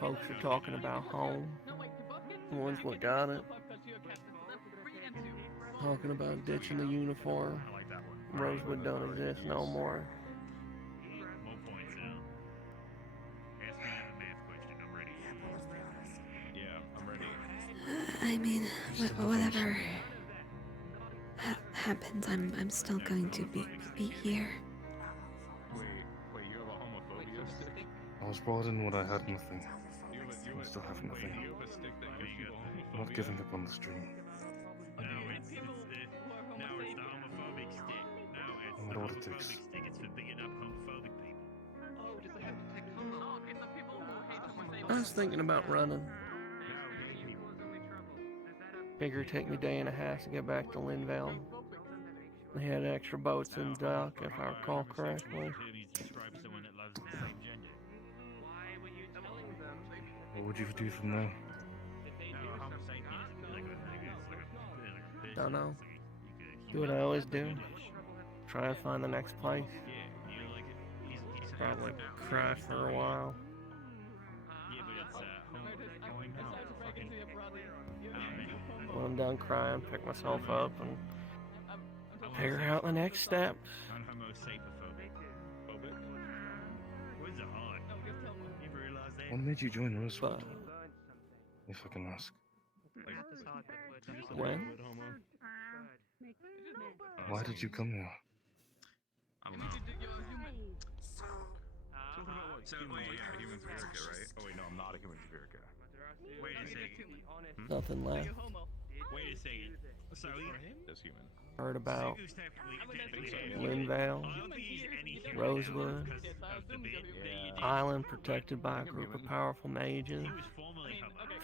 folks are talking about home. The ones what got it. Talking about ditching the uniform. Rosewood don't exist no more. More points now. Ask me another math question. I'm ready. Yeah, I'm ready. I mean, whatever happens, I'm still going to be here. Wait, you have a homophobia stick? I was brought in when I had nothing. You I still have nothing. You have a stick that gives you I'm not giving up on this dream. No, it's the homophobic stick. No, it's No the matter what it homophobic takes. stick. It's for beating up homophobic people. Oh, does it have detect homo? Oh, okay, so people who hate homosexuals. I was thinking about running. Figure it'd take me a day and a half to get back to Linvale. They had extra boats in dock, if I recall correctly. Describe someone that loves the same gender. What would you do from there? No, homo sapien is like a Don't know. Do what I always do. Try and find the next place. Probably cry for a while. Yeah, but it's When I'm done crying, pick myself up and figure out the next steps. I'm homo sapophobic. Words are hard. You ever realize that? What made you join Rosewood? If I can ask. When? Why did you come here? I don't know. So, yeah, human Severica, right? Oh wait, no, I'm not a human Severica. Wait a second. Nothing left. Wait a second. So That's human. Heard about Sugu's technically Linvale, I don't think he's any human Rosewood, because of the bit that you did. island protected by a group of powerful mages,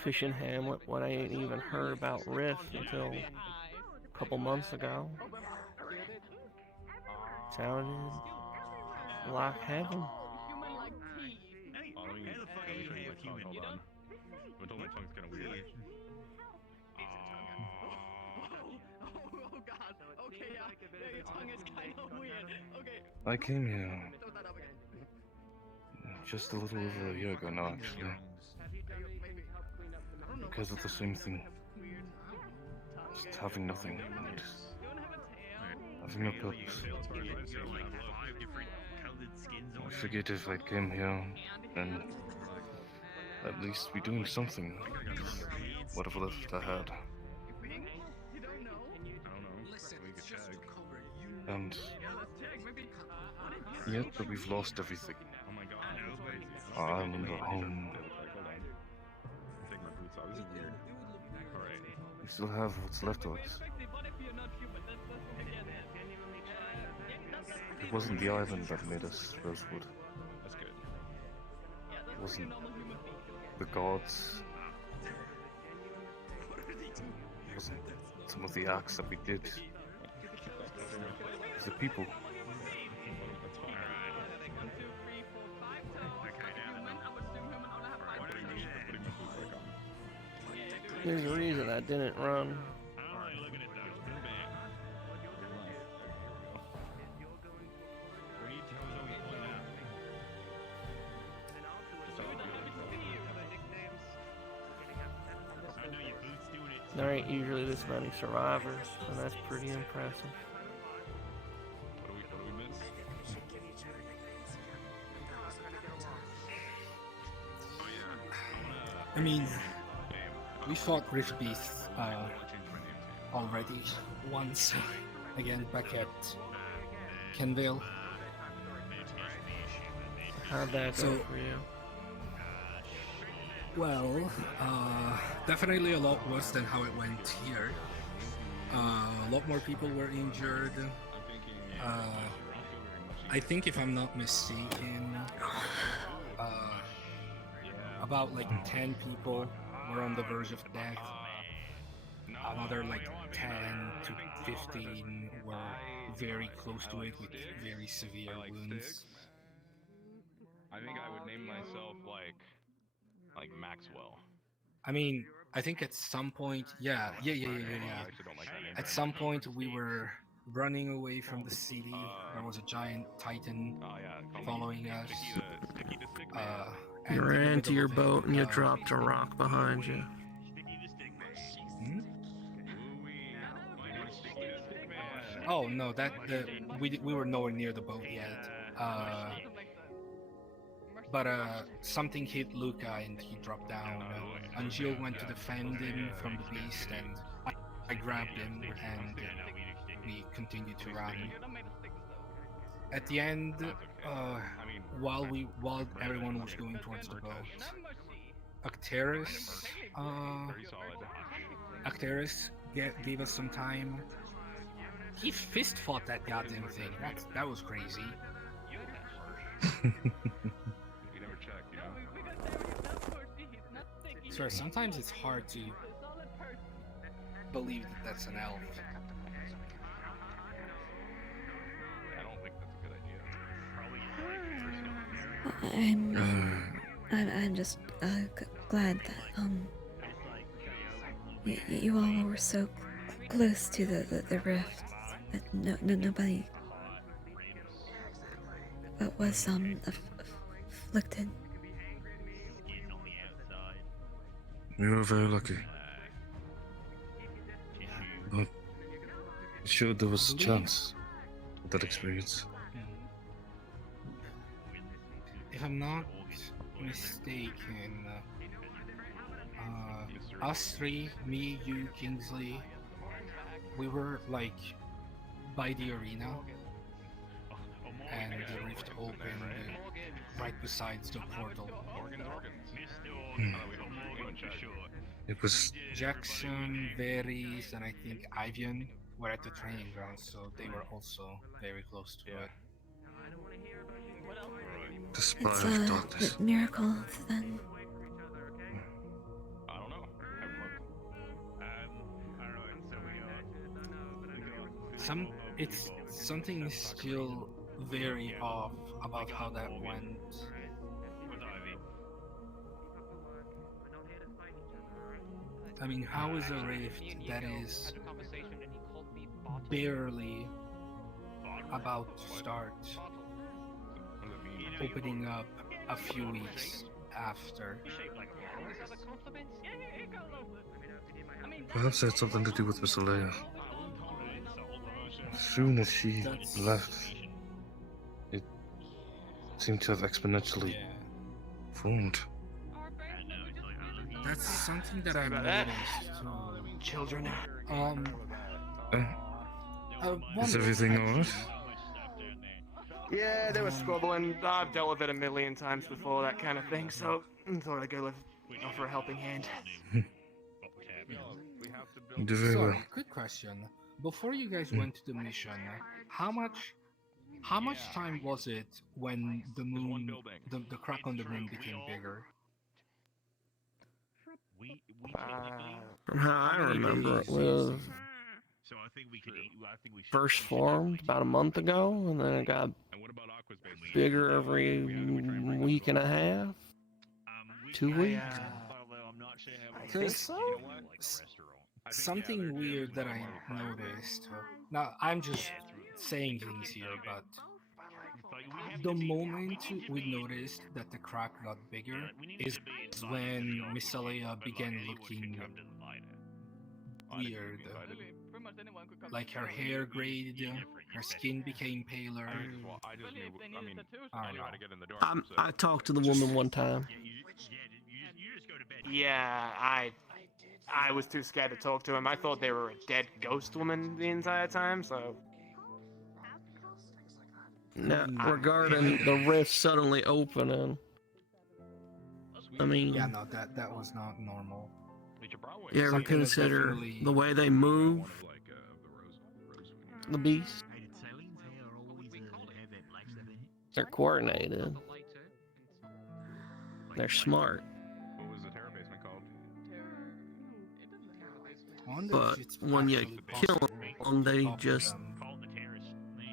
fishing hamlet, what I ain't even heard about Rift until a couple months ago. That's how it is. Like heaven. Oh, let me show you my tongue. Hold on. I told my tongue's kind of weird. Oh god. Okay, yeah, your tongue is kind of weird. Okay. I came here just a little over a year ago now, actually. Because of the same thing. Just having nothing and having no purpose. I figured if I came here, then at least be doing something. Whatever left I had. And yet, but we've lost everything. Oh my god. Our island, our home. Take my boots off. This is weird. Alright. We still have what's left of us. It wasn't the island that made us Rosewood. That's good. It wasn't the gods. It wasn't some of the acts that we did. It's the people. There's a reason I didn't run. There ain't usually this many survivors, and that's pretty impressive. What do we miss? I mean, we fought Rift Beast already once, again back at Kenvale. How'd that go for you? Well, definitely a lot worse than how it went here. A lot more people were injured. I think if I'm not mistaken, about like 10 people were on the verge of death. Another like 10 to 15 were very close to it with very severe wounds. I think I would name myself like Maxwell. I mean, I think at some point, yeah. I actually don't like that name. At some point, we were running away from the city. There was a giant titan following us. And You in the ran to middle your of it, boat and you dropped a rock behind you. Hmm? Oh no, we were nowhere near the boat yet. But something hit Luca and he dropped down. Angil went to defend him from the beast, and I grabbed him, and we continued to run. At the end, while everyone was going towards the boat, Acteris gave us some time. He fist fought that goddamn thing. That was crazy. Sorry, sometimes it's hard to believe that that's an elf. I don't think that's a good idea. I'm just glad that you all were so close to the rift that nobody was afflicted. We were very lucky. But it showed there was a chance with that experience. If I'm not mistaken, us three, me, you, Kingsley, we were like by the arena, and the rift opened right besides the portal. It was Jackson, Varys, and I think Ivian were at the training ground, so they were also very close to it. the spire It's of darkness. a miracle then. I don't know. It's something still very off about how that went. I mean, how is a rift that is barely about to start opening up a few weeks after? Perhaps it had something to do with Miss Alea. As soon as she left, it seemed to have exponentially formed. That's something that I noticed. Children. Is everything alright? Yeah, they were squabbling. I've dealt with it a million times before, that kind of thing, so I thought I'd go offer a helping hand. You do very well. So, quick question. Before you guys went to the mission, how much time was it when the moon, the crack on the moon became bigger? From how I remember, it was first formed about a month ago, and then it got bigger every week and a half, 2 weeks. I think so. Something weird that I noticed. Now, I'm just saying things here, but the moment we noticed that the crack got bigger is when Miss Alea began looking weird. Like her hair grayed, her skin became paler. I talked to the woman one time. Yeah, I was too scared to talk to him. I thought they were a dead ghost woman the entire time, so... Now, regarding the rift suddenly opening, I mean... Yeah, no, that was not normal. You ever consider the way they move? The beast? They're coordinated. They're smart. But when you kill them, they just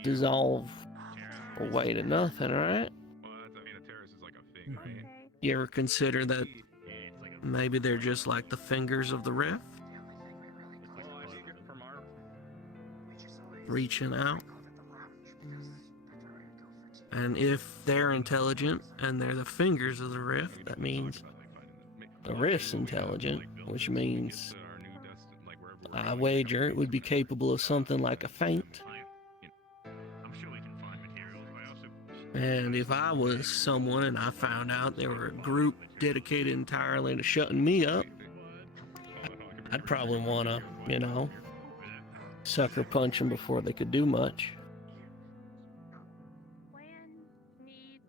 dissolve away to nothing, right? You ever consider that maybe they're just like the fingers of the rift? Reaching out? And if they're intelligent and they're the fingers of the rift, that means the rift's intelligent, which means I wager it would be capable of something like a feint. And if I was someone and I found out they were a group dedicated entirely to shutting me up, I'd probably want to, you know, sucker punch them before they could do much. Need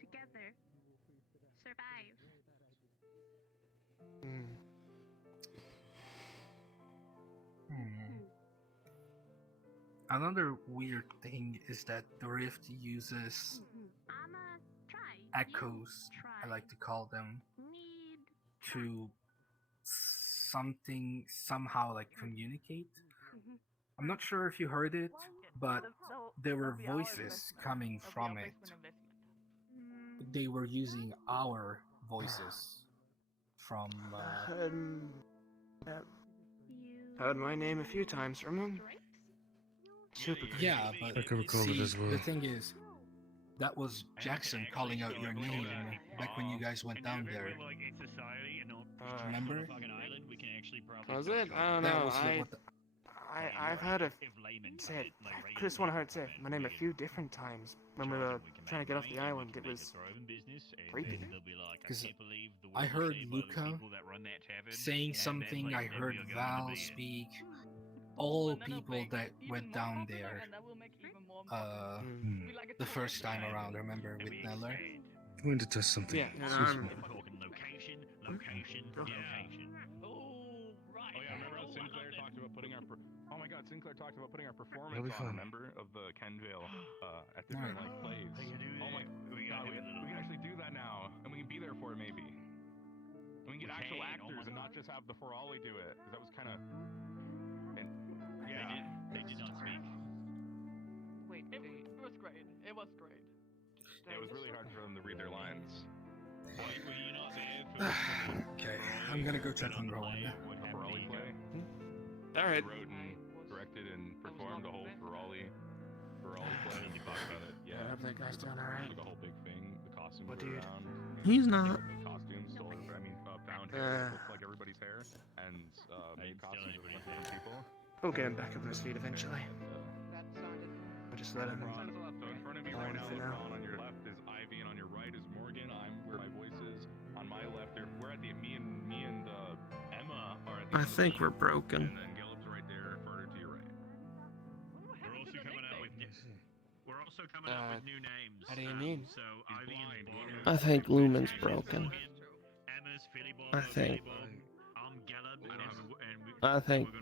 together survive. Another weird thing is that the rift uses echoes, I like to call them, to somehow like communicate. I'm not sure if you heard it, but there were voices coming from it. They were using our voices from Heard my name a few times from them. Super creepy. yeah, but see, the thing is, that was Jackson calling out your name back when you guys went down there. Remember? Was it? I don't That know. was I've heard of say could have sworn I heard say my name a few different times when we were trying to get off the island. It was creepy. Because I heard Luca saying something, I heard Val speak, all people that went down there the first time around, remember, with Neller? I'm going to test something. Yeah, no, I remember. Oh my God, Sinclair talked about putting our performance That'll be on, fun. remember, of the Kenvale at different like plays. Oh my God, we can actually do that now, and we can be there for it maybe. And we can get actual actors and not just have the Ferali do it, because that was kind of. Yeah. They did not speak. Wait, it was great. It was great. It was really hard for them to read their lines. Were you not there for Okay, I'm gonna go check on Rowan. A Ferali play. Alright. Wrote and directed and performed a whole Ferali play. We talked about it. Yeah. I hope that guy's doing alright. The whole big thing. The costumes What, were dude? around. He's not. The costumes stole. I mean, found hair. Looked like everybody's hair, and made costumes with different people. We'll get him back up on his feet eventually. We'll just let him. So in front of you right now, on your left is Ivy, and on your right is Morgan. I'm where my voice is. On my left, we're at the me and Emma are at the. I think we're broken. And then Gallup's right there, further to your right. We're also coming out with new names. How do you mean? So Ivy and Morgan. I think Lumen's broken. Emma's Philly Bob. I think. I'm Gallup, I think.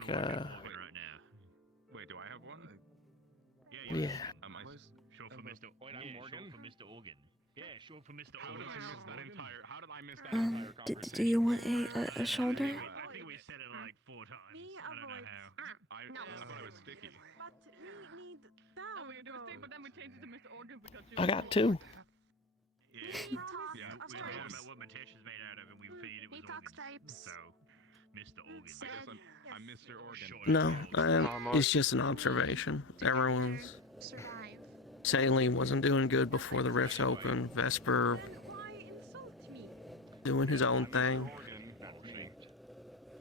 Wait, do I have one? Yeah. Am I? Short for Mr. Wait, I'm Morgan. Short for Mr. Organ. Yeah, short for Mr. How did Organ. I miss that entire? How did I miss that entire conversation? Do you want a shoulder? I think we said it like 4 times. I don't know how. I thought it was sticky. Oh, we do a stick, but then we changed it to Mr. Organ because you. I got 2. Yeah, we talked about what Matesh's made out of, and we figured it was organ. So, Mr. Organ. I guess I'm Mr. Organ. No, it's just an observation. Everyone's. Saline wasn't doing good before the rifts opened. Vesper doing his own thing.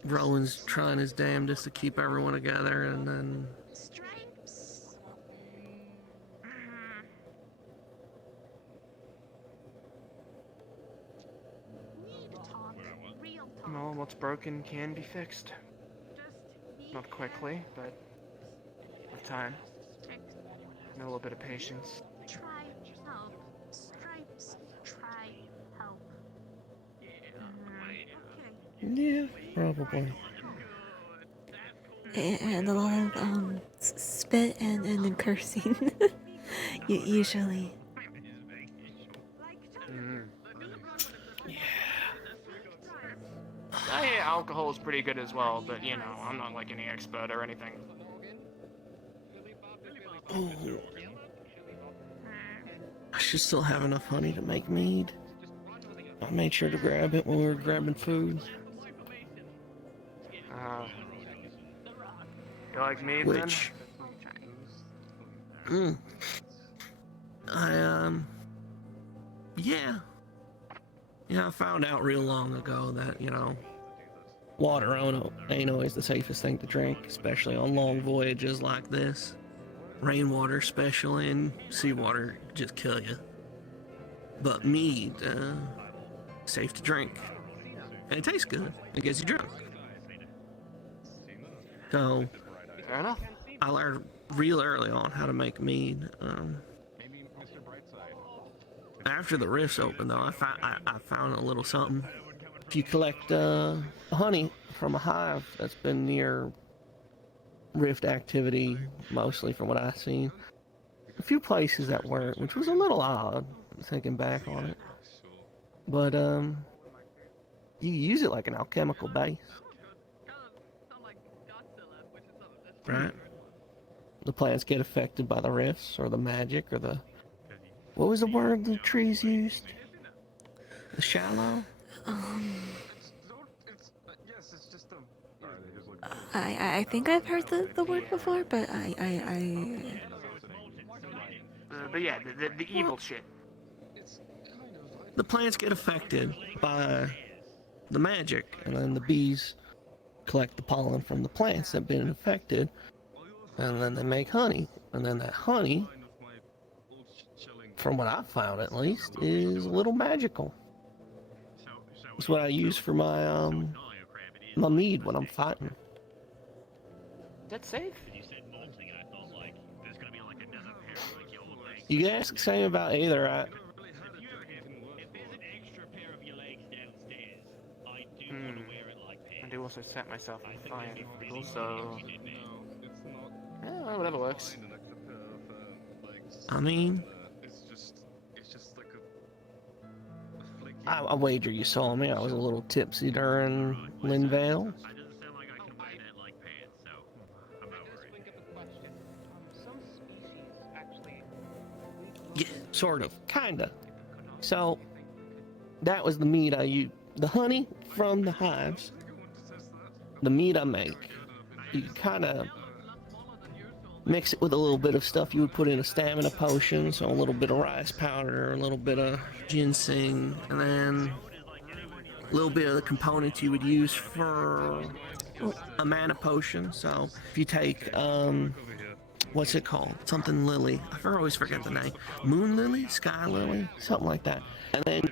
Rowan's trying his damnedest to keep everyone together, and then. No, what's broken can be fixed. Not quickly, but with time. And a little bit of patience. Try help. Stripes. Try help. Yeah, probably. And a lot of spit and cursing. Usually. Alcohol is pretty good as well, but you know, I'm not like any expert or anything. Oh. I should still have enough honey to make mead. I made sure to grab it when we were grabbing food. You like mead Which? Yeah. Yeah, I found out real long ago that, you know, water ain't always the safest thing to drink, especially on long voyages like this. Rainwater especially, and seawater just kill you. But mead, safe to drink. And it tastes good. It gets you drunk. So, Fair enough. I learned real early on how to make mead. After the rifts opened, though, I found a little something. If you collect honey from a hive that's been near rift activity, mostly from what I've seen, a few places that weren't, which was a little odd, thinking back on it. But you use it like an alchemical base. Right? The plants get affected by the rifts, or the magic, or the... What was the word the trees used? The shallow? I think I've heard the word before, but But yeah, the evil shit. The plants get affected by the magic, and then the bees collect the pollen from the plants that have been affected, and then they make honey. And then that honey, from what I've found at least, is a little magical. It's what I use for my my mead when I'm fighting. That's safe. You can ask the same about Aetherite. I do also set myself on fire. Also, yeah, whatever works. I mean, I wager you saw me. I was a little tipsy during Linvale. Yeah, sort of, kinda. So, that was the meat I used. The honey from the hives, the meat I make, you kinda mix it with a little bit of stuff you would put in a stamina potion, so a little bit of rice powder, a little bit of ginseng, and then a little bit of the components you would use for a mana potion. So if you take, what's it called? Something lily. I always forget the name. Moon lily? Sky lily? Something like that. And then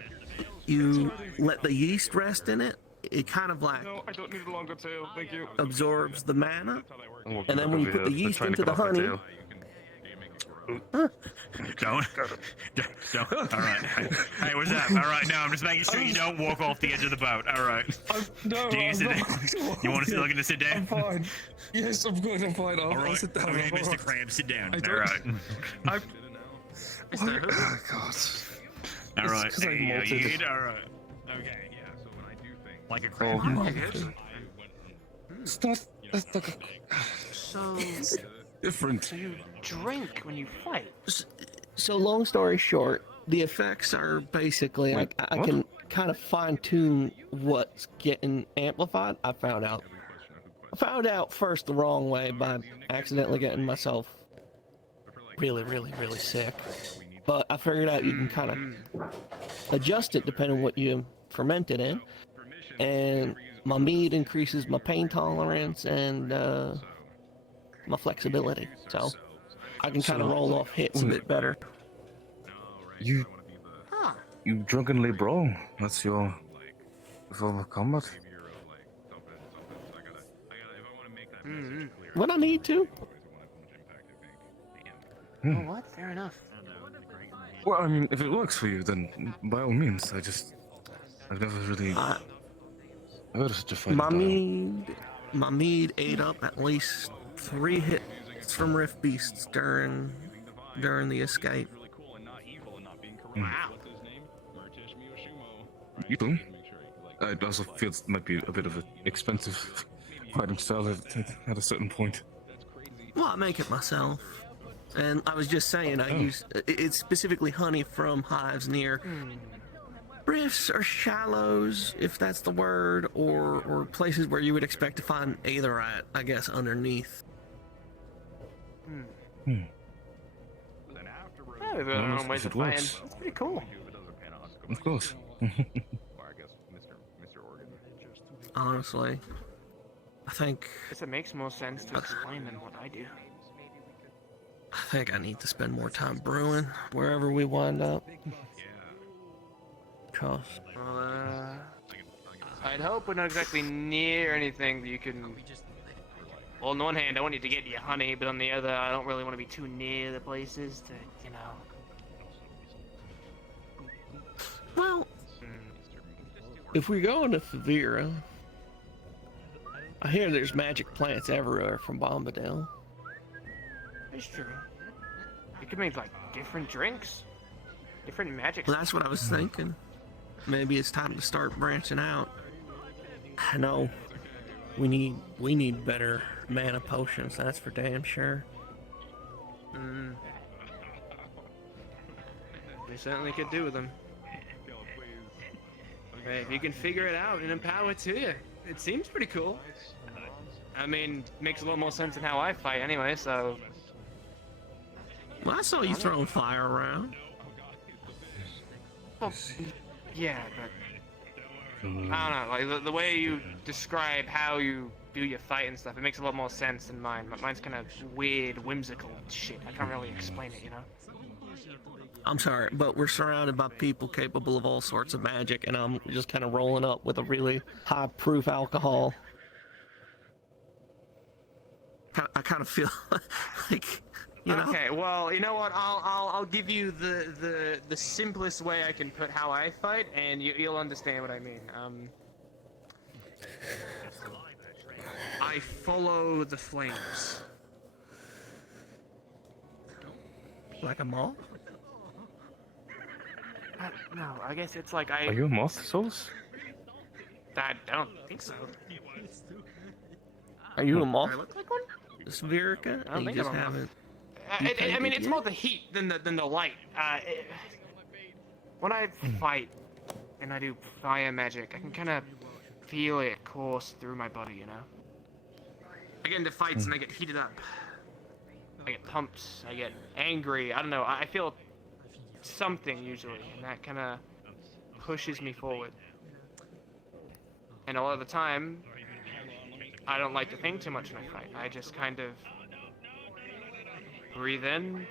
you let the yeast rest in it. It kind of like No, I don't need a longer tail, thank you. absorbs the mana. And then when you put the yeast into the honey... Don't. All right. Hey, what's up? All right, no, I'm just making sure you don't walk off the edge of the boat. All right. No, Do you sit down? You want to still looking to sit down? I'm fine. Yes, I'm good. I'm fine. I'll sit down. Okay, I'm Mr. alright. Crab, sit down. I All don't- right. Oh, God. All right. It's 'cause I Hey, you molted. good? All right. Okay. Yeah. So when I do things like a Oh, crab. It's not. That's not. So Different. So you drink when you fight. So long story short, the effects are basically I what? can kind of fine tune what's getting amplified. I found out first the wrong way by accidentally getting myself really sick. But I figured out you can kind of adjust it depending on what you ferment it in. And my mead increases my pain tolerance and my flexibility. So I can kind of roll off hits a bit better. You drunkenly brawl. That's your form of combat. When I need to. Oh, what? Fair enough. Well, I mean, if it works for you, then by all means. I've never really heard of such a fight. My mead ate up at least 3 hits from Rift Beasts during the escape. Wow. You do? I also feel it might be a bit of an expensive fighting style at a certain point. Well, I make it myself. And I was just saying, I use it's specifically honey from hives near rifts or shallows, if that's the word, or places where you would expect to find aetherite, I guess, underneath. Yeah, Yeah, we've got our own ways of fighting. It's pretty cool. Of course. Honestly, I think Guess it makes more sense to explain than what I do. I need to spend more time brewing wherever we wind up. Cause Well, I'd hope we're not exactly near anything that you can... Well, on the one hand, I want you to get your honey, but on the other, I don't really want to be too near the places to, you know... Well, if we go into Favira, I hear there's magic plants everywhere from Bombadil. It's true. You could make, like, different drinks. Different magic. Well, that's what I was thinking. Maybe it's time to start branching out. I know we need better mana potions, that's for damn sure. We certainly could do with them. Hey, if you can figure it out and empower it to you, it seems pretty cool. I mean, makes a lot more sense than how I fight anyway, so... Well, I saw you throwing fire around. Well, yeah, but... I don't know, like, the way you describe how you do your fight and stuff, it makes a lot more sense than mine. Mine's kind of weird, whimsical shit. I can't really explain it, you know? I'm sorry, but we're surrounded by people capable of all sorts of magic, and I'm just kind of rolling up with a really high-proof alcohol. I kind of feel like, you know. Okay, well, you know what? I'll give you the simplest way I can put how I fight, and you'll understand what I mean. I follow the flames. Like a moth? No, I guess it's like I... Are you a moth, Souls? I don't think so. Are you a moth? Do I look like one? Sverica? I don't think just I'm a moth. haven't. I mean, it's more the heat than the light. When I fight and I do fire magic, I can kind of feel it course through my body, you know? I get into fights and I get heated up. I get pumped. I get angry. I don't know. I feel something usually, and that kind of pushes me forward. And a lot of the time, I don't like to think too much when I fight. I just kind of breathe in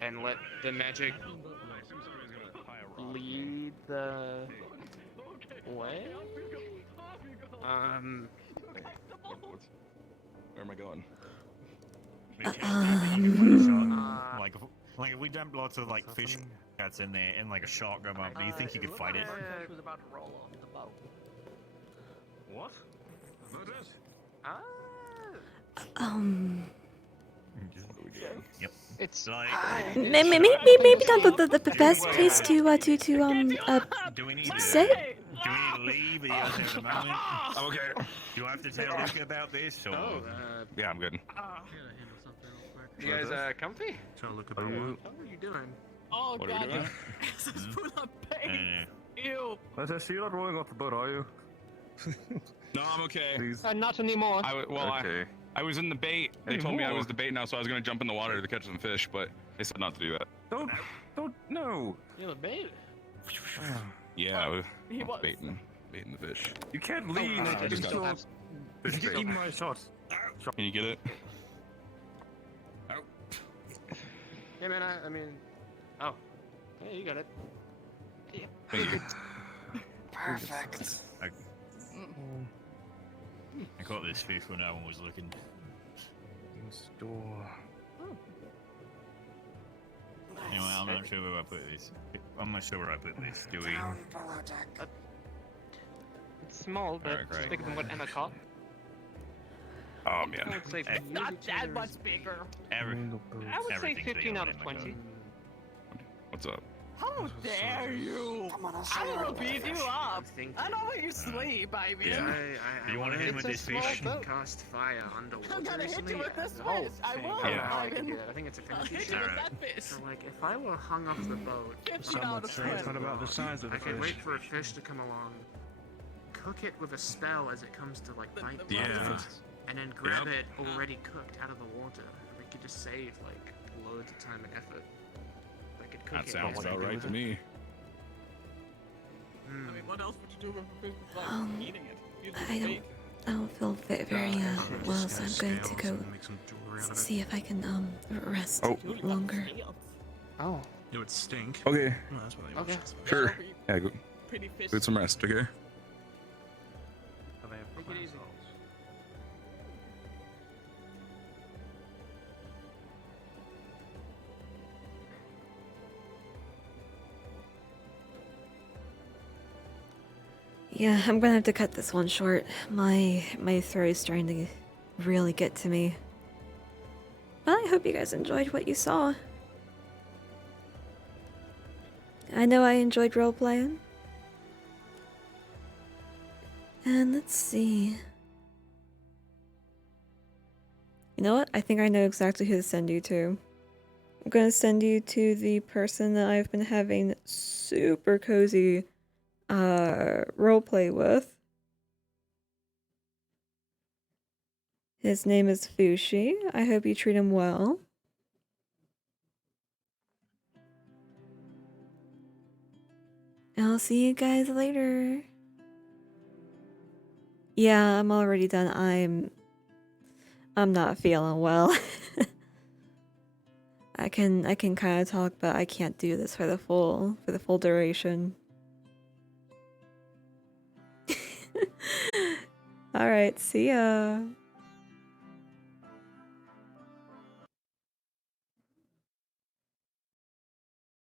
and let the magic lead the way. Where am I going? Like if we dumped lots of like fish cats in there and like a shark come up, do you think you could fight it? was about to roll off the boat. What? Yep. It's like maybe not the best place to do we need say. to leave? Do we need to leave? Are you guys there at the moment? Okay. Do I have to tell Luca about this or? Yeah, I'm good. You guys comfy? Tell Luca How are you doing? Oh What are we god, doing? this is full of pain. Ew. As I see you not rolling off the boat, are you? No, I'm okay. Please. Not anymore. I was in the bait. They told me I was the bait now, so I was gonna jump in the water to catch some fish, but they said not to do that. Don't, no. You're a baby. Yeah, I was He was. baiting the fish. You can't leave. I just got Give me my shot. Can you get it? Yeah, man, I mean... Oh. Yeah, you got it. Yeah. Thank you. Perfect. I caught this fish when no one was looking. Store. Anyway, I'm not sure where I put this. I'm not sure where I put this. Do we? It's small, but Alright, it's great. bigger than what Emma caught. Oh man. I would say Not that much bigger. I would say 15 out of 20. What's up? How dare you? I'm gonna beat you up. I know where you sleep, baby. Yeah. Do you want to hit him with this fish? Cast fire underwater. I'm gonna hit you with this The whole fish. I thing. will. I don't know how I Ivan. can do that. I think it's a I'll finish. hit you with that fish. So like, if I were hung off the boat, 15 out of 20. It's not about the size of the I could fish. wait for a fish to come along, cook it with a spell as it comes to like bite the Yeah. water, and then grab Yep. it already cooked out of the water. We could just save like loads of time and effort. I could cook That it. sounds about right to me. I mean, what else would you do with a fish besides eating it? Use it as I bait. don't feel very well, so I'm going to go see if I can rest longer. Oh. It would stink. Okay. Okay. Sure. Yeah, go. Pretty fish. Get some rest, okay? Take it easy. Yeah, I'm gonna have to cut this one short. My throat is starting to really get to me. But I hope you guys enjoyed what you saw. I know I enjoyed role-playing. And let's see. You know what? I think I know exactly who to send you to. I'm gonna send you to the person that I've been having super cozy roleplay with. His name is Fushi. I hope you treat him well. I'll see you guys later. Yeah, I'm already done. I'm not feeling well. I can kind of talk, but I can't do this for the full duration. All right, see ya.